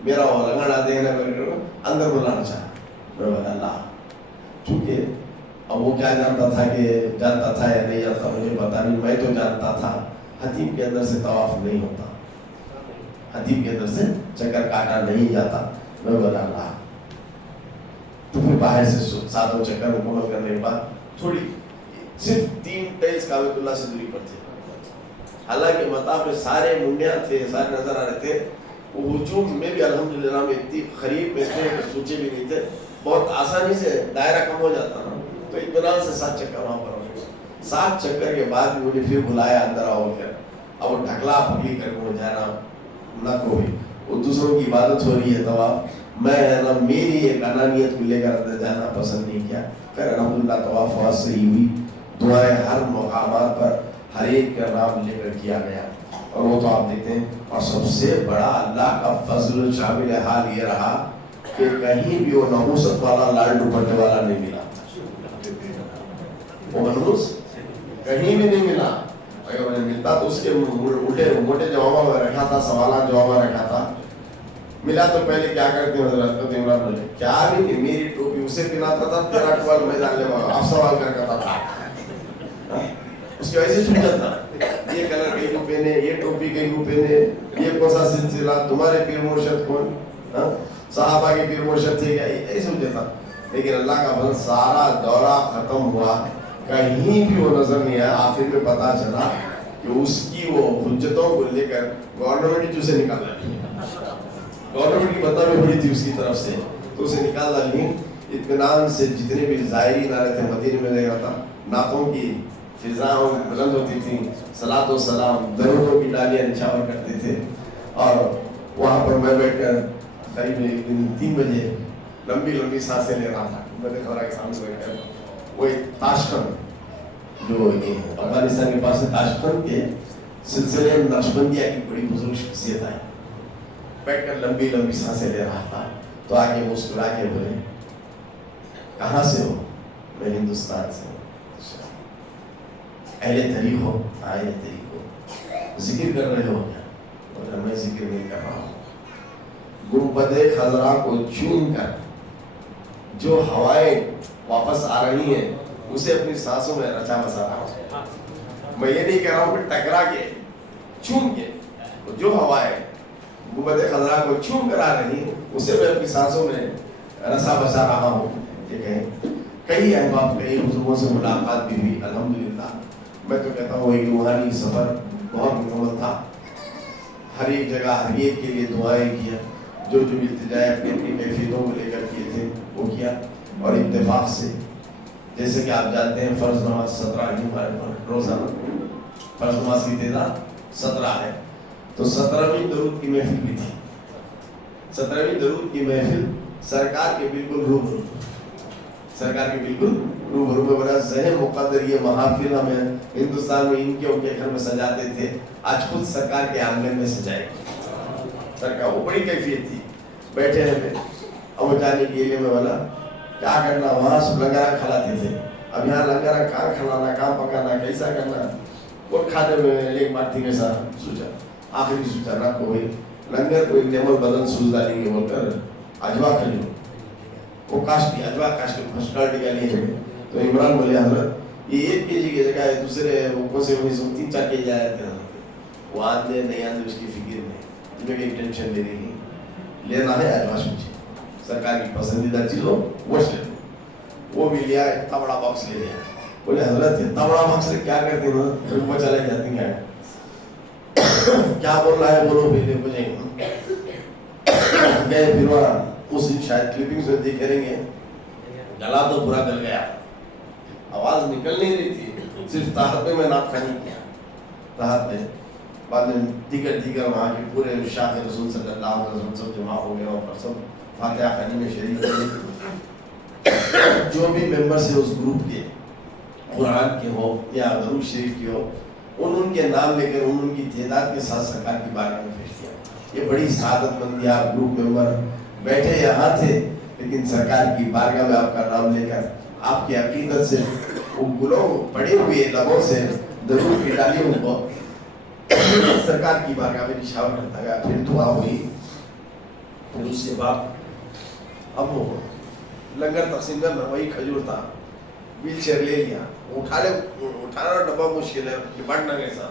मेरा वो लंगड़ा देना अंदर बुलाना चाहा। मैं अल्लाह, चूँकि अब वो क्या जानता था कि जानता था या नहीं जानता मुझे पता नहीं, मैं तो जानता था हदीब के अंदर से तवाफ नहीं होता, हदीब के अंदर से चक्कर काटा नहीं जाता। मैं बोला अल्लाह, तो फिर बाहर से 7 चक्कर मुकम्मल करने के बाद थोड़ी सिर्फ 3 टाइल्स काबेतुल्लाह से दूरी पर थे, हालांकि मताफ में सारे मुंडिया थे, सारे नजर आ रहे थे। वो हुजूम में भी अल्हम्दुलिल्लाह में इतनी करीब में थे कि सोचे भी नहीं थे, बहुत आसानी से दायरा कम हो जाता ना, तो इत्मीनान से 7 चक्कर वहाँ पर हो गए। 7 चक्कर के बाद मुझे फिर बुलाया अंदर आओ कर, अब वो ढकला पकड़ी कर मुझे जाना ना कोई, वो दूसरों की इबादत हो रही है तवाफ, मैं ना मेरी एक अनानियत को लेकर अंदर जाना पसंद नहीं किया। खैर अल्हम्दुलिल्लाह तवाफ वहाँ सही हुई, दुआएं हर मकामात पर हर एक का नाम लेकर किया गया, और वो तो आप देखते हैं। और सबसे बड़ा अल्लाह का फजल शामिल हाल ये रहा कि कहीं भी वो नहूसत वाला लाल दुपट्टे वाला नहीं मिला, वो मनहूस कहीं भी नहीं मिला। अगर उन्हें मिलता तो उसके उल्टे मोटे जवाब में रखा था, सवाल जवाब में रखा था। मिला तो पहले क्या करते हजरत इमरान बोले क्या भी नहीं, मेरी टोपी उसे पिलाता था, तेरा टवाल मैं डाल ले, आप सवाल करता था, उसकी वजह से छूट जाता, ये कलर कहीं को पहने, ये टोपी कहीं को पहने, ये कौन सा सिलसिला, तुम्हारे पीर मुर्शिद कौन, सहाबा के पीर मुर्शिद थे क्या, ऐसे हो जाता। लेकिन अल्लाह का फजल सारा दौरा खत्म हुआ, कहीं भी वो नजर नहीं आया। आखिर में पता चला कि उसकी वो हुज्जतों को लेकर गवर्नमेंट ही उसे निकाल डाली, गवर्नमेंट की बता भी बड़ी थी उसकी तरफ से, तो उसे निकाल डाली। इत्मीनान से जितने भी ज़ायरीन आ रहे थे मदीने में देखा था, नातों की फिजाओं बुलंद होती थी, सलात व सलाम दरूदों की डालियाँ निछावर करते थे। और वहाँ पर मैं बैठकर करीब 3 बजे लंबी लंबी सांसें ले रहा था, मैंने खबरा के सामने बैठकर, वही ताशकंद जो अफगानिस्तान के पास है, ताशकंद के सिलसिले में नक्शबंदिया की बड़ी बुजुर्ग शख्सियत आई, बैठकर लंबी लंबी सांसें ले रहा था। तो आगे मुस्कुरा के बोले कहाँ से हो, मैं हिंदुस्तान से हूँ। अहले तरीक हो, अहले तरीक हो, जिक्र कर रहे हो क्या, और मैं जिक्र नहीं कर रहा हूँ। गुंबदे खजरा को चूम कर जो हवाएं वापस आ रही हैं उसे अपनी सांसों में रचा बसा रहा हूँ। मैं ये नहीं कह रहा हूँ कि टकरा के, चूम के, जो हवाएं गुंबदे खजरा को चूम कर आ रही है उसे मैं अपनी सांसों में रसा बसा रहा हूँ। ठीक है, कई अहबाब, कई बुजुर्गों से मुलाकात भी हुई अल्हम्दुलिल्लाह। मैं तो कहता हूँ एक रूहानी सफर बहुत मुकम्मल था। हर एक जगह हर एक के लिए दुआएं किया, जो जो इल्तिजाएं अपनी अपनी कैफियतों को लेकर किए थे वो किया। और इत्तेफाक से जैसे कि आप जानते हैं फ़र्ज नमाज 17 ही हमारे पर रोज़ाना फ़र्ज नमाज की तादाद 17 है, तो 17वीं दरूद की महफिल भी थी। 17वीं दरूद की महफिल सरकार के बिल्कुल रूबरू, सरकार के बिल्कुल रूबरू में बड़ा ज़हन मुक़द्दर ये महफिल हमें हिंदुस्तान में इनके उनके घर में सजाते थे, आज खुद सरकार के आंगन में सजाए सरकार। वो बड़ी कैफियत थी, बैठे रहते। अब जाने के लिए मैं बोला क्या करना, वहाँ सब लंगरा खिलाते थे, अब यहाँ लंगरा कहाँ खिलाना, कहाँ पकाना, कैसा करना। वो खाने में एक बार थी कैसा सोचा, आखिरी सोचा ना कोई लंगर को एक नेमल बदल सूझ डालेंगे बोलकर अजवा खरीदो, वो काश की अजवा काश की फर्स्ट क्वालिटी का लिए। तो इमरान बोले हजरत ये 1 kg की जगह है दूसरे वो से 3-4 kg आए थे, वो आंधे नहीं आंधे उसकी फिक्र नहीं, तुम्हें कोई टेंशन ले रही लेना है अजवा सोचिए, सरकार की पसंदीदा चीज हो वो ले लो। वो भी लिया, इतना बड़ा बॉक्स ले लिया। बोले हजरत इतना बड़ा बॉक्स ले क्या करती हो, फिर वो चले जाती हैं क्या बोल रहा है बोलो, भी ले बुझेंगे गए। फिर वहाँ उस शायद क्लिपिंग्स में देख करेंगे गला तो पूरा गल गया, आवाज निकल नहीं रही थी, सिर्फ ताहत में मैं नाक खानी किया, ताहत में। बाद में दीगर वहाँ के पूरे शाह रसूल सल्लल्लाहु अलैहि वसल्लम सब जमा हो गए और सब फातिहा खानी में शरीक थे। जो भी मेंबर्स है उस ग्रुप के, कुरान के हो या दरूद शरीफ के हो, उनके नाम लेकर उनकी तादाद के साथ सरकार की बारगाह में पेश किया। ये बड़ी सआदतमंदी, आप ग्रुप मेंबर बैठे यहाँ थे लेकिन सरकार की बारगाह में आपका नाम लेकर आपकी अकीदत से वो गुलों पड़े हुए लबों से दरूद की डालियों को सरकार की बारगाह में निशावर करता गया। फिर दुआ हुई, फिर उसके बाद अब वो लंगर तकसीम करना, वही खजूर था, व्हील चेयर ले लिया, उठाना डब्बा मुश्किल है, बैठना कैसा।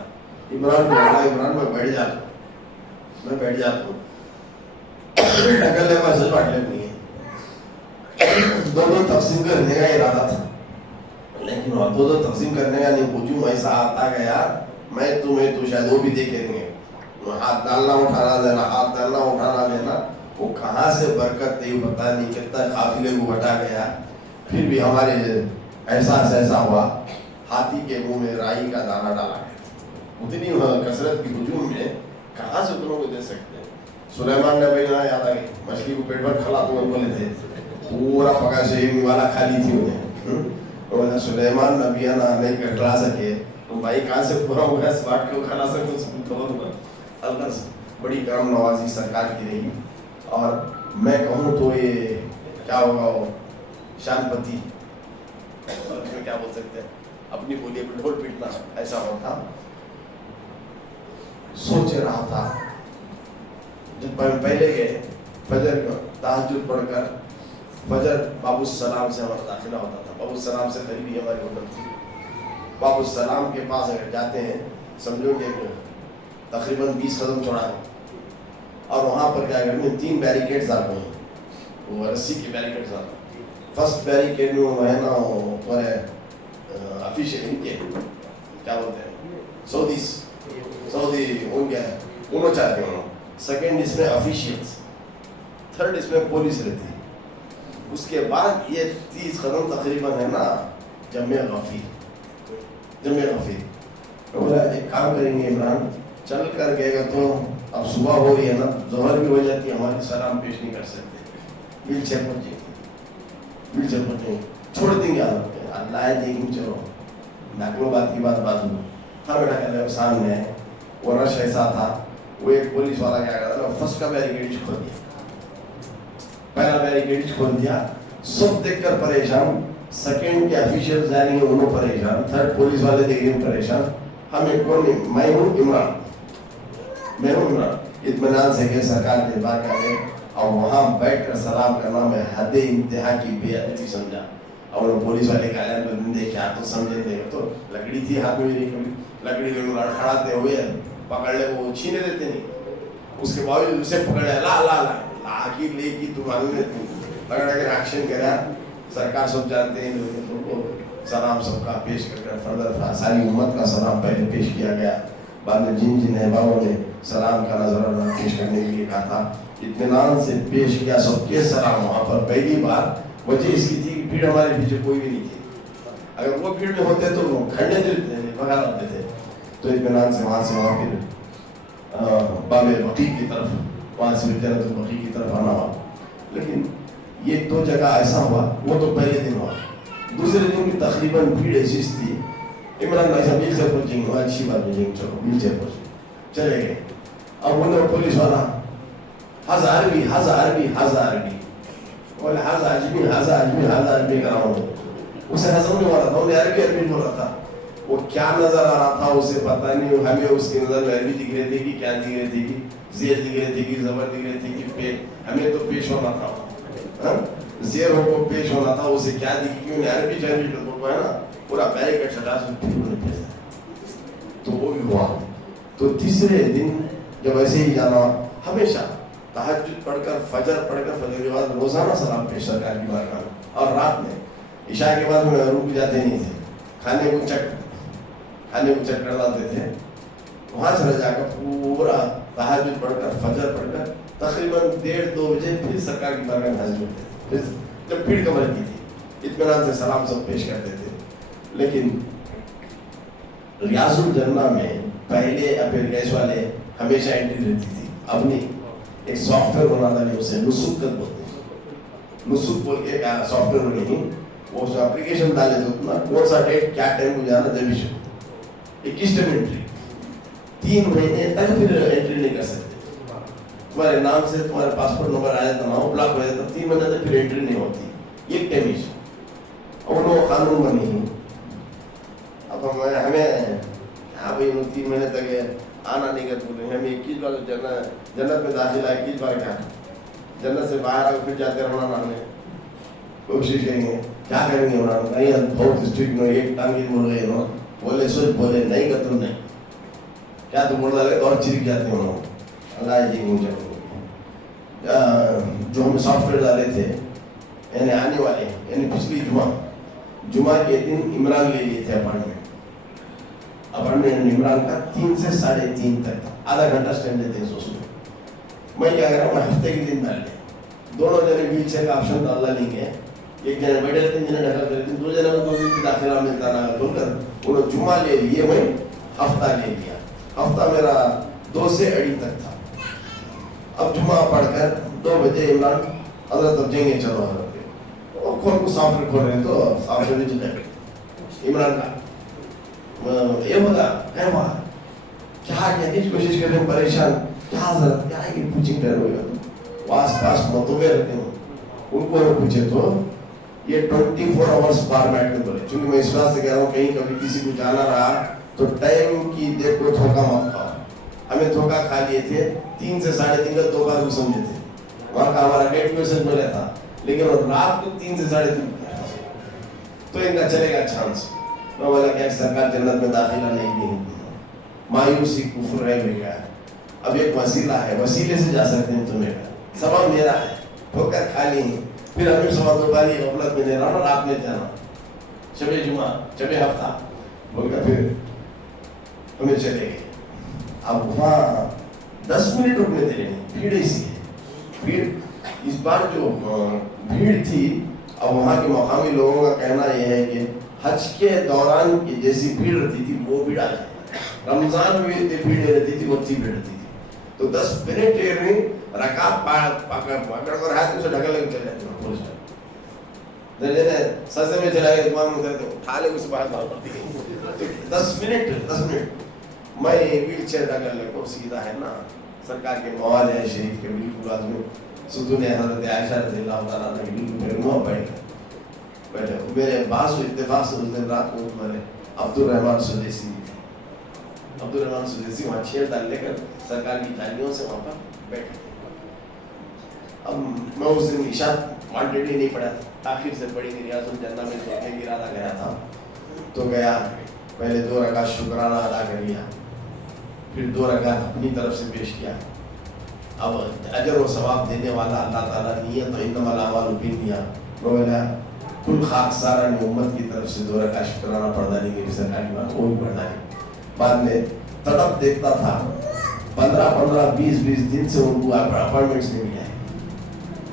इमरान को बोला इमरान मैं बैठ जाता हूँ, मैं बैठ जाता हूँ, अगले पास बांट लेनी है। दो तकसीम करने का इरादा था, लेकिन वहाँ दो तकसीम करने का नहीं पूछूं, ऐसा आता गया मैं तुम्हें तो शायद वो भी देखेंगे, हाथ डालना उठाना देना, हाथ डालना उठाना देना, वो कहाँ से बरकत नहीं पता नहीं, कितना काफिले को बटा गया। फिर भी हमारे एहसास ऐसा हुआ हाथी के मुंह में राई का दाना डाला गया। उतनी कसरत की हुजूम में कहाँ से उतनों को दे सकते हैं। सुलेमान ने भाई याद आ गई, मछली को पेट भर खिला तो बोले थे, पूरा पका से वाला खाली थी उन्हें। तो बोला सुलेमान नबी ना नहीं खिला सके तो भाई कहाँ से पूरा होगा, इस बात को खिला सकते तो अल्लाह से बड़ी करम नवाजी सरकार की रही। और मैं कहूँ तो ये क्या होगा, वो शानपति क्या बोल सकते हैं, अपनी बोलिए ढोल पीटना ऐसा होता। सोच रहा था जब पहले गए फजर तहज्जुद पढ़कर, फजर बाबू सलाम से हमारा दाखिला होता था, बाबू सलाम से करीबी हमारी होटल थी। बाबू सलाम के पास अगर जाते हैं समझो कि तकरीबन 20 कदम चौड़ा है, और वहाँ पर क्या करते हैं 3 बैरिकेड्स आ गए हैं, वो रस्सी के बैरिकेड्स आ गए। फर्स्ट बैरिकेड में वो है ना तुम्हारे ऑफिशियल इनके क्या बोलते हैं सऊदी उनके उन्होंने चाहते हैं, सेकेंड इसमें ऑफिशियल्स, थर्ड इसमें पुलिस रहती है। उसके बाद ये 30 कदम तकरीबन है ना जमे गफीर। तो बोला एक काम करेंगे इमरान, चल कर गएगा तो अब सुबह हो रही है ना, जोहर भी हो जाती है, हमारे सलाम पेश नहीं कर सकते, व्हील चेयर पहुंचे छोड़ देंगे अल्लाह देखेंगे, चलो नकलो बात की बात बाजू। हाँ बेटा कहते सामने है, वो रश ऐसा था, वो एक पुलिस वाला क्या करता था, फर्स्ट का बैरिकेड खोल दिया, पहला बैरिकेड खोल दिया, सब देखकर परेशान, सेकंड के ऑफिशियल जाएंगे उन्होंने परेशान, थर्ड पुलिस वाले देखेंगे परेशान, हम एक कौन, मैं हूँ इमरान, मैं हूँ इत्मीनान से कि सरकार के बात करें और वहाँ बैठ कर सलाम करना मैं हद इंतहा की बेअदबी समझा। और वो पुलिस वाले का ऐलान कर देंगे क्या तो समझे थे तो लकड़ी थी हाथ में मेरी, कभी लकड़ी को लड़खड़ाते हुए पकड़ ले, वो छीने देते नहीं, उसके बावजूद उसे पकड़े ला ला ला ला की ले की तू मालूम है तू पकड़ कर एक्शन करा। सरकार सब जानते हैं लोगों को सलाम सबका पेश कर फर्दर सारी उम्मत का सलाम पहले पेश किया गया। बाद में जिन जिन अहबाबों ने सलाम का नजराना पेश करने के लिए कहा था इत्मीनान से पेश किया सबके सलाम। वहाँ पर पहली बार वजह इसकी थी कि भीड़ हमारे पीछे कोई भी नहीं थी, अगर वो भीड़ में होते तो वो खड़े भगा लाते थे। तो इत्मीनान से वहाँ फिर बाबे बकी की तरफ, वहाँ से जन्नतुल बकी की तरफ आना हुआ। लेकिन ये दो जगह ऐसा हुआ, वो तो पहले दिन हुआ। दूसरे दिन भी तकरीबन भीड़ ऐसी थी, इमरान भाई साहब व्हील चेयर पर जिंग अच्छी बात है जिंग चलो व्हील चेयर पर चले गए। अब बोले पुलिस वाला हजार भी बोले हजार भी कराओ। उसे हजम नहीं हो रहा था, उन्हें अरबी बोल रहा था। वो क्या नजर आ रहा था उसे पता नहीं, हमें उसकी नजर में अरबी दिख रही थी कि क्या दिख रही थी कि जेर दिख रही थी कि जबर दिख रही थी कि पे, हमें तो पेश होना था जेर को पेश होना था, उसे क्या दिखी क्यों अरबी चैनल तो है ना पूरा बैरिकेड सटा तो वो भी हुआ। तो तीसरे दिन जब ऐसे ही जाना, हमेशा तहज्जुद पढ़कर फजर के बाद रोजाना सलाम पेश सरकार की बारगाह में, और रात में इशा के बाद में रुक जाते नहीं थे, खाने को चट कर लाते थे। वहाँ चले जाकर पूरा तहज्जुद पढ़कर फजर पढ़कर तकरीबन 1:30-2 बजे फिर सरकार की बारगाह में हाजिर होते थे। फिर जब भीड़ कमर की थी इत्मीनान से सलाम सब पेश करते थे। लेकिन रियाजुल जन्ना में पहले अपने गैस वाले हमेशा एंट्री रहती थी, अब नहीं। एक सॉफ्टवेयर बना था नहीं, उसे नुसुक बोलते, नुसुक बोल के सॉफ्टवेयर नहीं, वो एप्लीकेशन डाले तो ना कौन सा डेट क्या टाइम को जाना जब 21 टाइम एंट्री 3 महीने तक फिर एंट्री नहीं कर सकते। तुम्हारे नाम से तुम्हारे पासपोर्ट नंबर आया था ना वो ब्लॉक हो जाता, 3 महीने तक फिर एंट्री नहीं होती, एक टाइम। और वो कानून बनी। अब हमें हाँ भाई 3 महीने तक आना नहीं कर बोले, हमें 21 बार जन्नत में दाखिला 21 बार क्या जन्नत से बाहर आकर फिर जाते रहना ना, हमें कोशिश करेंगे क्या करेंगे उन्होंने नहीं बहुत स्ट्रिक्ट नो एक टांगी बोल गए नो बोले सोच बोले नहीं कर तुम नहीं क्या तो बोल रहे और चिरिक जाते हो अल्लाह जी मुझे जो हम सॉफ्टवेयर डाले थे यानी आने वाले यानी पिछली जुमा के दिन इमरान ले लिए थे अपार्टमेंट इमरान का 3 से 3:30 तक आधा घंटा स्टैंड देते हैं सोचो। मैं क्या कर रहा हूँ हफ्ते के दिन डाल दिया, दोनों जने व्हील चेयर का ऑप्शन डालना नहीं है, एक जने बैठे रहते 3 जने ढका करते 2 जने को 2 दिन की दाखिला मिलता ना बोलकर उन्होंने जुमा ले लिए, मैं हफ्ता ले लिया। हफ्ता मेरा 2 से 2:30 तक था। अब जुमा पढ़कर 2 बजे इमरान हजरत अब जाएंगे चलो और खोल को सॉफ्टवेयर खोल रहे तो सॉफ्टवेयर चले इमरान का ये होगा है वहाँ क्या कहने की कोशिश कर रहे हैं, परेशान क्या जरूरत क्या है पूछिंग कर रहे हो आस पास मतों में रहते हो उनको पूछे तो ये 24 आवर्स फॉर्मेट में बोले, क्योंकि मैं इस बात से कह रहा हूँ कहीं कभी किसी को जाना रहा तो टाइम की देर को धोखा मत खाओ। हमें धोखा खा लिए थे 3 से 3:30 का 2 बार को समझे थे, वहाँ का हमारा डेट मिला था, लेकिन रात को 3 से 3:30 तो इनका चलेगा चांस। मैं बोला क्या सरकार जन्नत में दाखिला नहीं दी, मायूसी कुफर रह गया। अब एक वसीला है, वसीले से जा सकते हैं तुम्हें, सबब मेरा है, ठोकर खा ली फिर हमें सवाल तो गाली गफलत में नहीं रहा रात में जाना शबे जुमा शबे हफ्ता बोलकर फिर हमें चले गए। अब वहाँ 10 मिनट रुकने दे रहे हैं, भीड़ ऐसी है। भीड़ इस बार जो भीड़ थी, अब वहाँ के मकामी लोगों का कहना यह है कि हज के दौरान की जैसी भीड़ रहती थी वो भीड़ आ जाए, रमजान में इतनी भीड़ रहती थी वो भीड़ रहती थी। तो 10 मिनट रकाब पकड़ कर हाथ से ढका लेके चले जाते पुलिस सस्ते में चला गया उठा ले उसे बाहर पड़ती है। 10 मिनट मैं व्हील चेयर ढका लेको सीधा है ना सरकार के मवाल है शरीफ के बिल्कुल आदमी सुदून हजरत आयशा रज़ियल्लाहु तआला ने बिल्कुल मुंह बैठे मेरे बास इत्तेफाक से उस दिन रात को मेरे अब्दुल रहमान सुदेसी वहाँ चेयर डाल लेकर सरकार की जालियों से वहाँ पर बैठे थे। अब मैं उस दिन ईशा वांटेड ही नहीं पड़ा था, आखिर से पड़ी रियाजुल जन्ना में देखने की इरादा गया था, तो गया, पहले 2 रकात शुक्राना अदा कर लिया, फिर 2 रकात अपनी तरफ से पेश किया। अब अजर व सवाब देने वाला अल्लाह ताला नियत तो इन्नमल अमालु बिन्नियात, बोला कुल खाकसारा ने उम्मत की तरफ से 2 रकात शुक्राना पढ़ा लेंगे सरकारी बात वो भी पढ़ा ली। बाद में तड़प देखता था 15-15, 20-20 दिन से उनको अपॉइंटमेंट्स नहीं मिला है,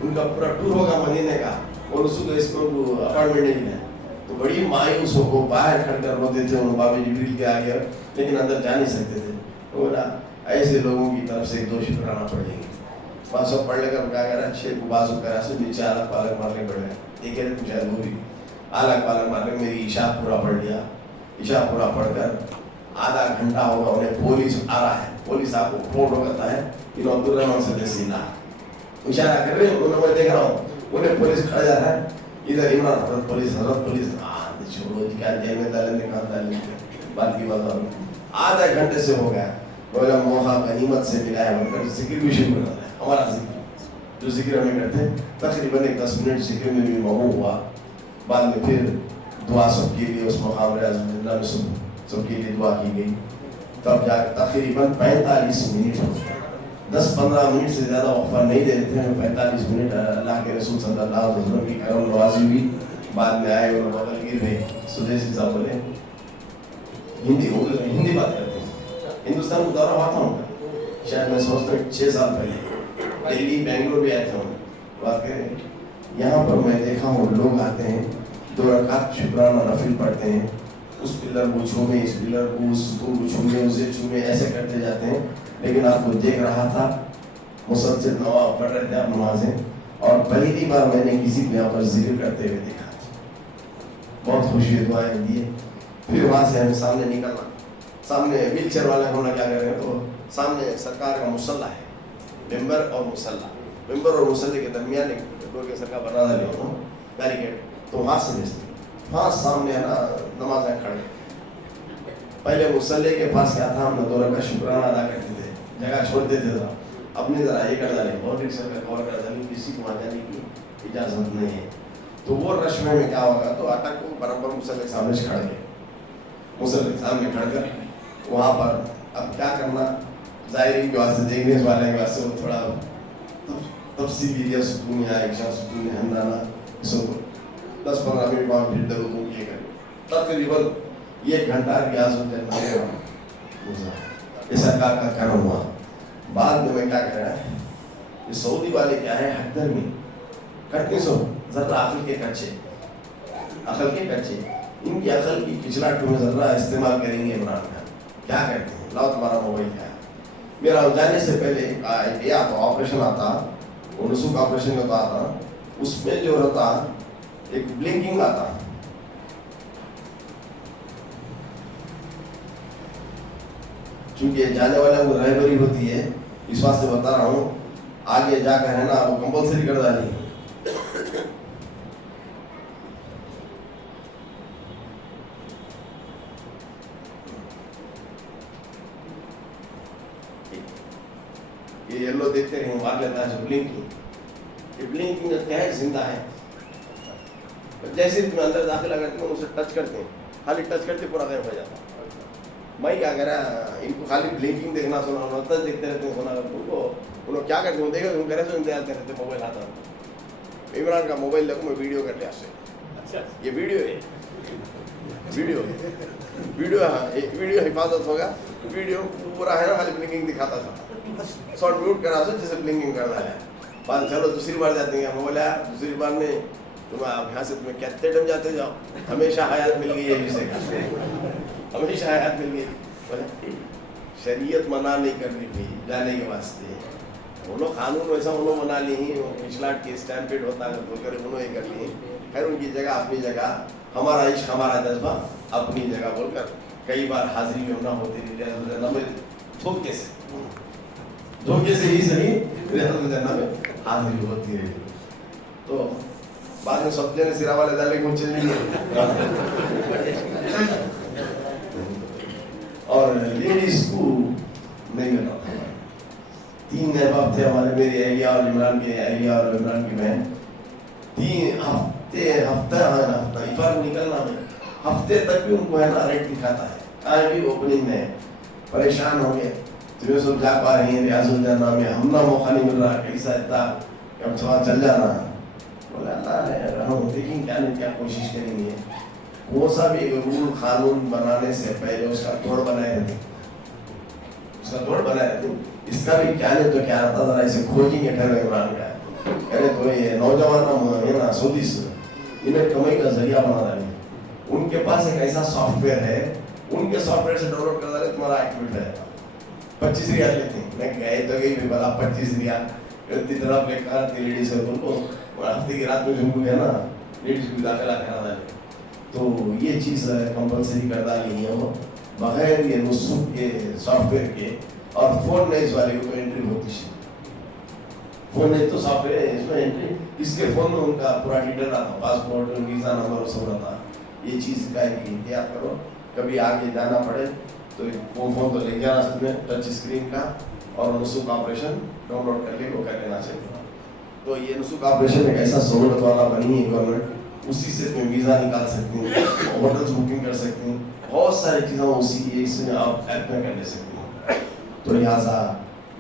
उनका पूरा टूर होगा महीने का और उसको इसको अपॉइंटमेंट नहीं मिला, तो बड़ी मायूस हो बाहर खड़कर रोते थे उन बाबा जिब्रील के आगे, लेकिन अंदर जा नहीं सकते थे। तो बोला ऐसे लोगों की तरफ से 2 शुक्राना पढ़ लेंगे। वहाँ सब पढ़ लेकर क्या करा, 6 को बाजू करा से नीचे अलग पालक मारने पड़ गए, एक है शायद दूरी अलग पालक मारने, मेरी ईशा पूरा पढ़ लिया। ईशा पूरा पढ़कर आधा घंटा होगा, उन्हें पुलिस आ रहा है, पुलिस आपको फोटो करता है, इन अब्दुल रहमान से सीना इशारा कर रहे हैं, उन्हें देख रहा हूँ, उन्हें पुलिस खड़ा जा रहा है, इधर इमरान हजरत पुलिस छोड़ो क्या जेल में डालेंगे, कहाँ डालेंगे, बात की बात और आधा घंटे से हो गया। बोला मौका गनीमत से मिला है, उनका जिक्र भी शुरू कर रहा है, हमारा जिक्र जो जिक्र हमें करते तकरीबन 10 मिनट जिक्र में भी मौका हुआ। बाद में फिर दुआ सबके लिए उस मकाम रियाज़ुल में सबके लिए दुआ की गई। तब जाकर तकरीबन 45 मिनट 10-15 मिनट से ज़्यादा वक़्फ़ा नहीं दे रहे थे, 45 मिनट अल्लाह के रसूल सल्लल्लाहु अलैहि वसल्लम की करम नवाजी हुई। बाद में आए और बगल गिर गए, सुदेशी साहब बोले हिंदी बात करते हैं, हिंदुस्तान को दौरा हुआ था उनका, शायद मैं सोचता हूँ 6 साल पहले दिल्ली बेंगलोर भी आए थे उन्हें। बात करें यहाँ पर मैं देखा हूँ लोग आते हैं 2 रकात शुक्राना नफिल पढ़ते हैं, उस पिलर को छूमे, इस पिलर को, उस को छूमे, उसे छूमे, ऐसे करते जाते हैं। लेकिन आपको देख रहा था मुसलसल नवाब पढ़ रहे थे आप नमाजें, और पहली बार मैंने किसी को यहाँ पर जिक्र करते हुए देखा, बहुत खुशी दुआएं दिए। फिर वहाँ से हमें सामने निकलना, सामने व्हील चेयर वाले होना क्या कर रहे हैं, तो सामने सरकार का मुसल्ला है, मेंबर और मुसल्ला, मेंबर और मुसल्ले के दरमियान एक लोग के सरकार बना रहे हो बैरिकेड, तो वहाँ से भेजते हाँ सामने है ना नमाज़ें खड़े। पहले मुसल्ले के पास क्या था, हम 2 रकात शुक्राना अदा करते थे, जगह छोड़ देते थे, अपनी जरा ये कर डालें और रिक्शा का कवर कर डालें, किसी को वहाँ जाने की इजाज़त नहीं है। तो वो रश में क्या होगा, तो अटक को बराबर मुसल्ले के सामने खड़ गए, मुसल्ले के सामने खड़ कर वहाँ पर अब क्या करना, ज़ाहिरी के वास्ते देखने वाले के वास्ते वो थोड़ा तफसीली या सुकून या इच्छा सुकून हमदाना इसको 10-15 मिनट वहाँ फिर दरूद ये करें, तकरीबन 1 घंटा रियाज़ुल जन्ना ये सरकार का कर्म हुआ। बाद में मैं क्या कह रहा है, ये सऊदी वाले क्या है, हकदर में करते सो जरा अकल के कच्चे, इनकी अकल की खिचलाट में जरा इस्तेमाल करेंगे। इमरान खान क्या करते हैं, लाओ तुम्हारा मोबाइल क्या है, मेरा जाने से पहले या तो ऑपरेशन आता, उनसुक ऑपरेशन होता था, उसमें जो रहता एक ब्लिंकिंग आता, चूंकि जाने वाले को रहबरी होती है, इस वास्ते बता रहा हूँ, आगे जाकर है ना वो कंपल्सरी कर डाली। ये येलो देखते हैं मार लेता है ब्लिंकिंग, ये ब्लिंकिंग क्या है, जिंदा है। जैसे तुम्हें अंदर दाखिला करते हैं उसे टच करते हैं, खाली टच करते पूरा गायब हो जाता है। मैं क्या करा, इनको खाली ब्लिंकिंग देखना सुना, टच देखते रहते हैं, सुना उनको उन्होंने क्या करते हैं देखो, तुम करे सो इंतजार करते रहते, मोबाइल आता है। इमरान का मोबाइल देखो, मैं वीडियो कर लिया आपसे, अच्छा ये वीडियो है, वीडियो हिफाजत होगा, वीडियो पूरा है ना, खाली ब्लिंकिंग दिखाता था, शॉर्ट म्यूट करा सो जैसे ब्लिंकिंग करना है। बाद चलो दूसरी बार जाते हैं, मोबाइल आया, दूसरी बार में तुम आप यहाँ से तुम्हें कहते टम जाते जाओ, हमेशा हयात मिल गई है विषय का, हमेशा हयात मिल गई। शरीयत मना नहीं करनी थी जाने के वास्ते, वो लोग कानून वैसा उन्होंने बना ली, पिछला के स्टैम्पेड होता है तो कर उन्होंने कर ली। खैर उनकी जगह अपनी जगह, हमारा इश्क हमारा जज्बा अपनी जगह बोलकर कई बार हाजिरी में ना होती रही, धोखे से ही सही रियाज़ुल में हाजिरी होती रही। तो बाद में सब जने सिरा वाले डाले को चलेंगे और लेडीज को नहीं मिला, 3 अहबाब थे हमारे, मेरी अहलिया और इमरान की अहलिया और इमरान की बहन। 3 हफ्ता इफार निकलना है, हफ्ते तक भी उनको है ना रेट दिखाता है, आज भी ओपनिंग में परेशान हो गए। तुम्हें सब जा पा रही हैं रियाजुल जन्ना में, हम ना मौका नहीं मिल रहा, कैसा इतना कब थोड़ा चल जाना। बोले अल्लाह ने हम देखेंगे क्या नहीं क्या कोशिश करेंगे। वो सब एक रूल कानून बनाने से पहले उसका तोड़ बनाए थे, उसका तोड़ बनाए थे। इसका भी क्या नहीं तो क्या रहता था, ऐसे खोजेंगे ठहरे इमरान का, अरे तो ये नौजवान है ना सऊदी से इन्हें कमाई का जरिया बना रहे हैं। उनके पास एक ऐसा सॉफ्टवेयर है, उनके सॉफ्टवेयर से डाउनलोड कर रहे तुम्हारा एक्टिवेट है 25 रियाल लेते हैं। मैं गए तो गई भी बोला 25 रियाल इतनी तरफ लेकर लेडीज है उनको हफ्ते की रात में उनको है ना लेडीज को दाखिला करा डाले। तो ये चीज़ कंपलसरी कर डाली है वो, बगैर ये नुस्ख के सॉफ्टवेयर के। और फोन नहीं इस वाले को तो एंट्री होती है, फोन नहीं तो सॉफ्टवेयर है इसमें एंट्री, इसके फोन में उनका पूरा डिटेल आता, पासपोर्ट वीज़ा नंबर सब रहता। ये चीज़ का एहतियात करो, कभी आगे जाना पड़े तो वो फोन तो ले जाना तुम्हें टच स्क्रीन का, और नुस्ख ऑपरेशन डाउनलोड कर ले वो कर लेना चाहिए। तो ये नुस्ख ऑपरेशन एक ऐसा सहूलत वाला बनी है गवर्नमेंट, उसी से तुम्हें वीज़ा निकाल सकती हैं, होटल्स बुकिंग कर सकती हैं, बहुत सारी चीज़ें उसी इसमें आप ऐप में कर ले सकती हैं। तो लिहाजा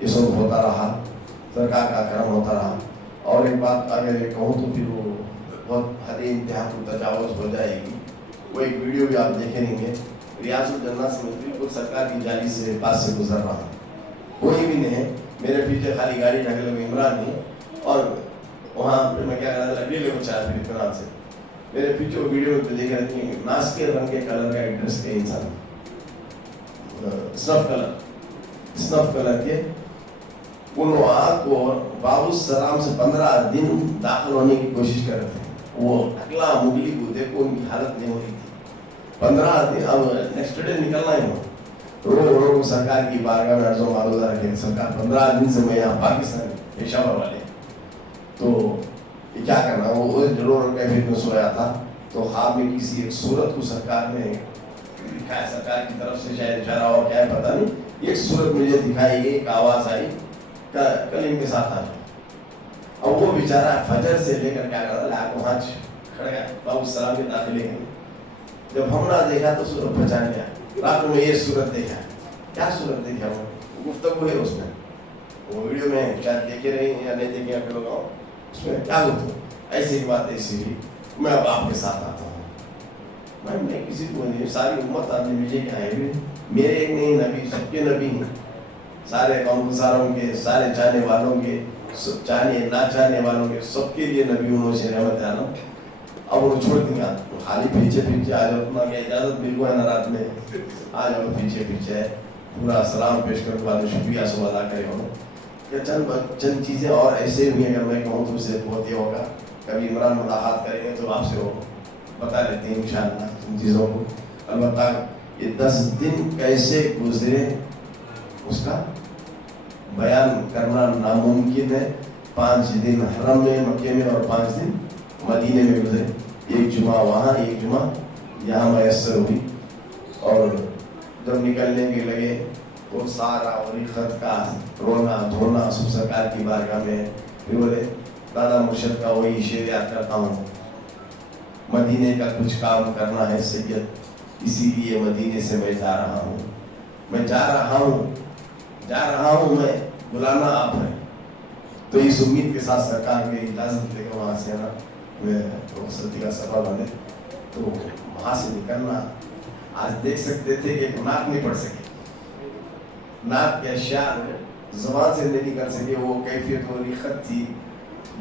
ये सब होता रहा, सरकार का करम होता रहा। और एक बात अगर कहूँ तो फिर वो बहुत हद इंतहा को तजावज़ हो जाएगी। वो एक वीडियो भी आप देखे रहेंगे, रियाजुल जन्ना से बिल्कुल सरकार की जाली से पास से गुजर रहा, कोई भी नहीं है, मेरे पीछे खाली गाड़ी ढके लगे इमरान नहीं, और वहाँ पे मैं क्या कर रहा था अगले को चाह फिर इतमान से मेरे पीछे वो वीडियो में देख रहे थे नाश के रंग के कलर का एक ड्रेस के इंसान, स्नफ कलर के, उन वहाँ को बाबू सलाम से 15 दिन दाखिल होने की कोशिश कर रहे थे। वो अगला मुगली को देखो उनकी हालत नहीं हो रही थी, 15 दिन, अब नेक्स्ट डे निकलना है वो रो सरकार की बारगाह में अर्ज़ो मारूदा रखे, सरकार 15 दिन से मैं यहाँ पाकिस्तान पेशावर वाले, तो ये क्या करना। वो जरूर कैफे में सोया था, तो ख्वाब में किसी एक सूरत को सरकार ने दिखाया, सरकार की तरफ से शायद इशारा और क्या है पता नहीं, एक सूरत मुझे दिखाई गई, एक आवाज़ आई कलीम के साथ आ जाओ। और वो बेचारा फजर से लेकर क्या कर रहा है, वहाँ खड़ गया, बाबू सलाम के दाखिले गए। जब हमने देखा तो सूरत पहचान गया, रात में ये सूरत देखा, क्या सूरत देखा, वो गुफ्तगू है उसमें, वो वीडियो में शायद देखे रहे या नहीं देखे आप लोग, उसमें क्या गुफ्तगू, ऐसी ही बात ऐसी ही। मैं अब आपके साथ आता हूँ, मैं किसी को नहीं, सारी उम्मत आदमी मुझे क्या है, मेरे एक नहीं नबी, सबके नबी हैं, सारे कौमसारों के, सारे चाहने वालों के, चाहने ना चाहने वालों के, सबके लिए नबी उन्होंने रहमत आलम। अब वो छोड़ दिया, खाली पीछे आ जाओ, अपना क्या इजाज़त बिल्कुल है ना, रात में आ जाओ पीछे पूरा सलाम पेश करने के बाद शुक्रिया सब अदा करे हो। क्या चंद चीज़ें और ऐसे हुई, अगर मैं कहूँ तो उससे बहुत ही होगा, कभी इमरान मुलाकात करेंगे तो आपसे वो बता लेते हैं इंशाअल्लाह उन चीज़ों को। अलबत्ता ये 10 दिन कैसे गुजरे उसका बयान करना नामुमकिन है। 5 दिन हरम में मक्के में और 5 दिन मदीने में गुजरे, एक जुमा वहाँ एक जुमा यहाँ मैसर हुई। और जब निकलने के लगे तो सारा वरीखत का रोना धोना सब सरकार की बारगाह में, फिर बोले दादा मुर्शद का वही शेर याद करता हूँ, मदीने का कुछ काम करना है सैयद, इसीलिए मदीने से मैं जा रहा हूँ, मैं जा रहा हूँ मैं, बुलाना आप है। तो इस उम्मीद के साथ सरकार की इजाज़त लेकर वहाँ से ना मैं सती का सफर बने, तो वहाँ से निकलना आज देख सकते थे कि नाक नहीं पढ़ सके, नाक के अशार ज़बान से नहीं निकल सके, वो कैफियत वो रिखत थी।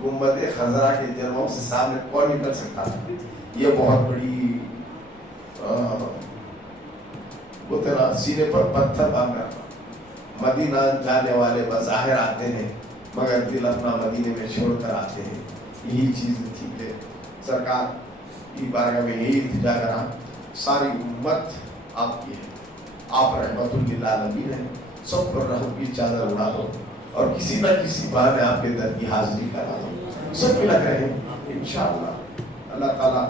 गुम्बद खजरा के जलवों से सामने कौन निकल सकता था, ये बहुत बड़ी वो तेरा सीने पर पत्थर बांधा। मदीना जाने वाले बज़ाहिर आते हैं मगर दिल अपना मदीने में छोड़ कर आते हैं, यही चीज़ थी कि सरकार की बारगाह में यही इल्तिजा करा, सारी उम्मत आपकी है, आप रहमतुल लिल आलमीन हैं, सब पर रहमत की चादर उड़ा दो और किसी न किसी बार में आपके दर की हाजिरी करा दो, सब मिलक रहे इंशाअल्लाह। अल्लाह ताला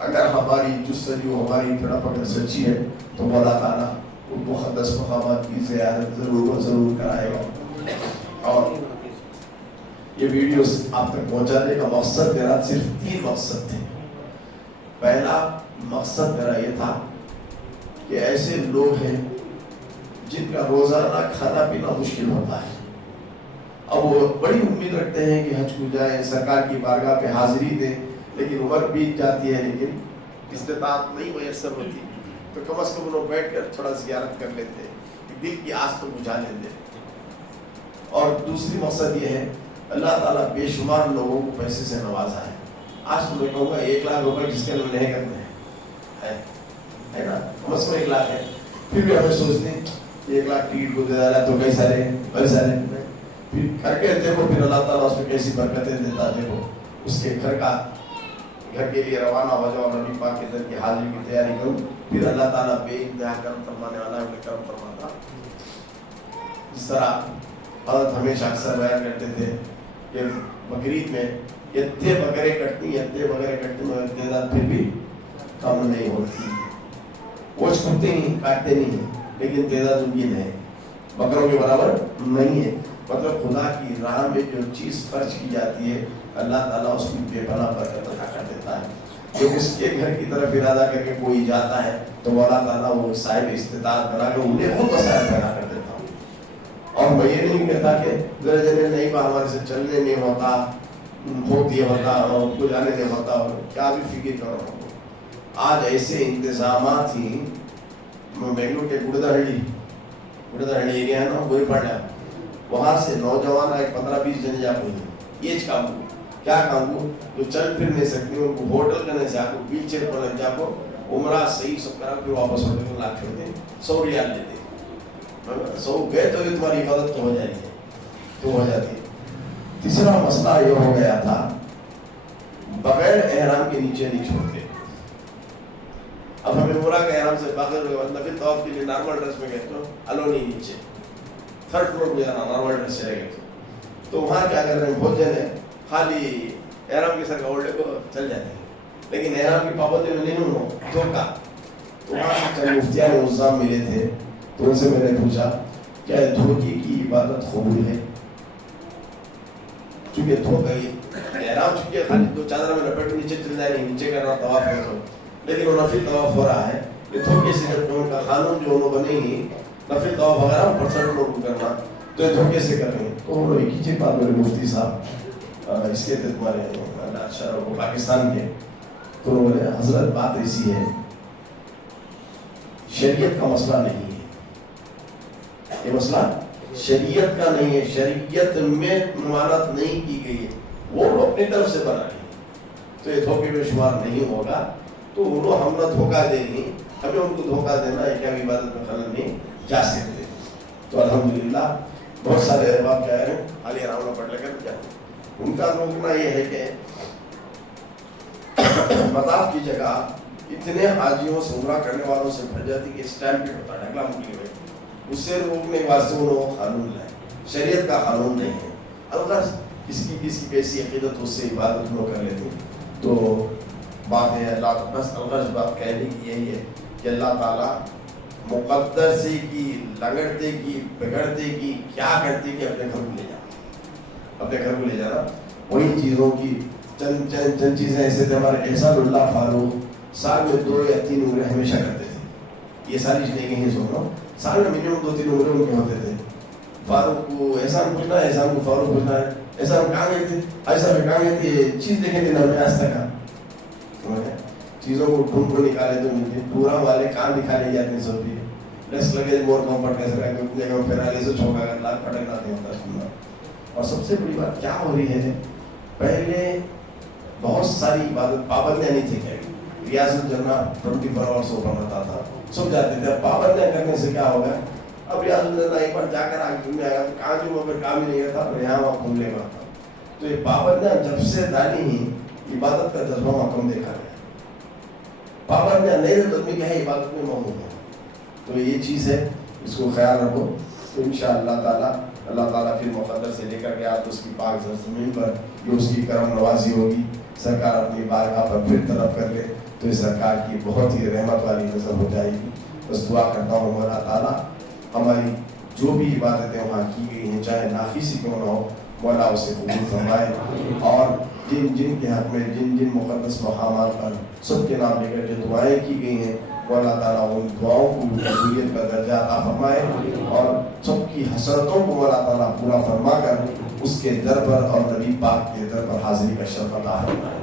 अगर हमारी जुस्सजू हमारी तड़प अगर सच्ची है तो मौला ताला उन मुक़द्दस मक़ामात की ज़ियारत ज़रूर कराएगा। और ये वीडियोस आप तक पहुंचाने का मकसद मेरा सिर्फ 3 मकसद थे। पहला मकसद मेरा ये था कि ऐसे लोग हैं जिनका रोजाना खाना पीना मुश्किल होता है, अब वो बड़ी उम्मीद रखते हैं कि हज को जाए, सरकार की बारगाह पे हाजिरी दे, लेकिन उम्र बीत जाती है, लेकिन इस्तिताअत नहीं मुयस्सर होती, तो कम से कम लोग बैठ कर थोड़ा ज़ियारत कर लेते हैं, दिल की आस तो बुझा लेते हैं। और दूसरी मकसद ये है, अल्लाह ताला बेशुमार लोगों को पैसे से नवाजा है। आज तो मैं कहूँगा 1 लाख रुपए जिसके लिए नहीं करते है ना, कम से कम 1 लाख है, फिर भी हमें सोचते हैं 1 लाख टिकट को दे डाला तो कई सारे फिर करके देखो, फिर अल्लाह ताला उसमें कैसी बरकतें देता, देखो उसके घर के लिए रवाना हो जाओ, नबी पाक के दर की हाजिरी की तैयारी करो, फिर अल्लाह ताला बेइंतहा करम फरमाने वाला है, करम फरमाता। इस तरह हज़रत हमेशा अक्सर बयान करते थे कि बकरीद में इतने बकरे कटती मगर तादाद फिर भी कम नहीं होती। वो छूटते ही काटते नहीं, लेकिन तादाद उनकी है बकरों के बराबर नहीं है। मतलब खुदा की राह में जो चीज़ खर्च की जाती है, अल्लाह ताला उसकी बेपनाह बरकत अता कर देता है। जो उसके घर की तरफ इरादा करके कोई जाता है तो अल्लाह ताला वो साहिब इस्तिताअत बना के उन्हें बहुत वसाइल पैदा कर देता है। और मैं ये नहीं कहता कि जरा नहीं बा हमारे से चलने नहीं होता, भोग दिया होता और उनको जाने नहीं होता, और क्या भी फिक्र करो। आज ऐसे इंतजामात ही बेंगलुरु के गुड़दहल्ली एरिया है ना, गोरीपाड़ा, वहाँ से नौजवान एक 15-20 जन जाको ये काम को क्या काम को जो चल फिर नहीं सकते, उनको होटल करने से आपको व्हील चेयर पर लग जाको, उम्र सही सब करा, फिर वापस होते हैं, लाख छोड़ते हैं, 100 रियाल लेते हैं, 100 गए तो ये तुम्हारी इबादत तो हो जाएगी, तो हो जाती है। तीसरा मसला ये हो गया था, बगैर एहराम के नीचे नहीं छोड़ते। अब हमें उम्रा के एहराम से बगैर नफिल तवाफ के लिए नॉर्मल ड्रेस में गए तो अलो नहीं, नीचे 3rd फ्लोर पे जाना, नॉर्मल ड्रेस चले गए तो वहाँ क्या कर रहे हैं, भोजन है, खाली एहराम के सर का ओढ़े को चल जाते हैं, लेकिन एहराम की पाबंदी में नहीं हो धोखा। तो वहाँ से चंद मुफ्तियाँ उज़्ज़ाम मिले थे, तो उनसे मैंने पूछा क्या धोखे की इबादत कबूल है? चूँकि धोखा एहराम चूँकि खाली 2 चादर में लपेट नीचे चल जाए, नहीं नीचे करना तवाफ है तो, लेकिन वो नफिल तवाफ हो रहा है, ये धोखे से जब उनका कानून जो उन्होंने बनेगी नफिल तवाफ वगैरह % लोग करना, तो धोखे से कर रहे हैं। तो उन्होंने एक ही बात मेरे मुफ्ती साहब इसके थे तुम्हारे अच्छा वो पाकिस्तान के, तो उन्होंने हजरत बात ऐसी है, शरीयत का मसला नहीं है, ये मसला शरीयत का नहीं है, शरीयत में ममानत नहीं की गई है, वो लोग अपनी तरफ से बना रही है, तो ये धोखे में शुमार नहीं होगा। तो उन्होंने हम ना धोखा देंगे, हमें उनको धोखा देना है क्या इबादत में खलल नहीं जा सकते। तो अल्हम्दुलिल्लाह बहुत सारे अहबाब क्या है खाली आराम में पढ़ लेकर क्या उनका रोकना ये है कि मताफ की जगह इतने हाजियों से उम्रा करने वालों से भर जाती कि स्टैम्प होता है ढकला मुकली में, उससे रोकने के वास्ते उन्होंने कानून लाए, शरीयत का कानून नहीं है। अगर किसकी कैसी अकीदत उससे इबादत लोग कर लेते तो बात है अल्लाह बस अलगज बात कहने की यही है कि अल्लाह ताला मुकद्दर से की लगड़ते की बिगड़ते की क्या करते कि अपने घर को ले जाना, अपने घर को ले जाना। वही चीज़ों की चंद चीज़ें ऐसे थे, हमारे एहसानुल्लाह फारूक साल में 2 या 3 उम्रे हमेशा करते थे। ये सारी चीज़ें कहीं सुनो, साल में मिनिमम 2-3 उम्रे उनके होते थे। फारूक को एहसान पूछना है, एहसान को फारूक पूछना है, एहसान कहाँ गए थे, ऐसा में कहाँ गए थे, चीज़ देखे थे ना मैं आज तक चीज़ों को ढूंढ को निकाले तो मिलते, पूरा वाले काम दिखाने जाते हैं सब भी लेस लगे मोर कंफर्ट कैसे रहेंगे फिर से छोका लाख पटक लाते हैं। और सबसे बड़ी बात क्या हो रही है, पहले बहुत सारी पाबंदियाँ नहीं थी, क्या रियासत जन्ना 24 आवर्स ओपन रहता था, सब जाते थे। पाबंदियाँ करने से क्या होगा, अब रियासत जन्ना एक बार जाकर आगे घूमने आएगा तो कहाँ जो फिर काम ही नहीं रहता, और यहाँ वहाँ घूम लेगा। तो ये पाबंदियाँ जब से डाली ही इबादत का जज्बा वहाँ कम देखा गया, पाबंदियाँ नहीं रहती तो क्या है इबादत में मौजूद है। तो ये चीज़ है, इसको ख्याल रखो। तो इंशाअल्लाह ताला अल्लाह ताला फिर मुक़द्दर से लेकर के आप उसकी पाक ज़मीन पर जो उसकी करम नवाजी होगी, सरकार अपनी बारगाह पर फिर तलब कर ले तो इस सरकार की बहुत ही रहमत वाली नज़र हो जाएगी। बस दुआ करता हूँ अल्लाह ताला हमारी जो भी इबादतें वहाँ की गई हैं, चाहे नाफिसी क्यों ना हो, मौला उसे कबूल फरमाए, और जिन जिन के हक में जिन जिन मुक़द्दस मक़ामात पर सबके नाम लेकर जो दुआएं की गई हैं, मौला ताला उन दुआओं को कबूलियत का दर्जा अता फरमाए, और सबकी हसरतों को मौला ताला पूरा फरमा कर उसके दर पर और नबी पाक के दर पर हाजिरी का शरफ अता फरमाए।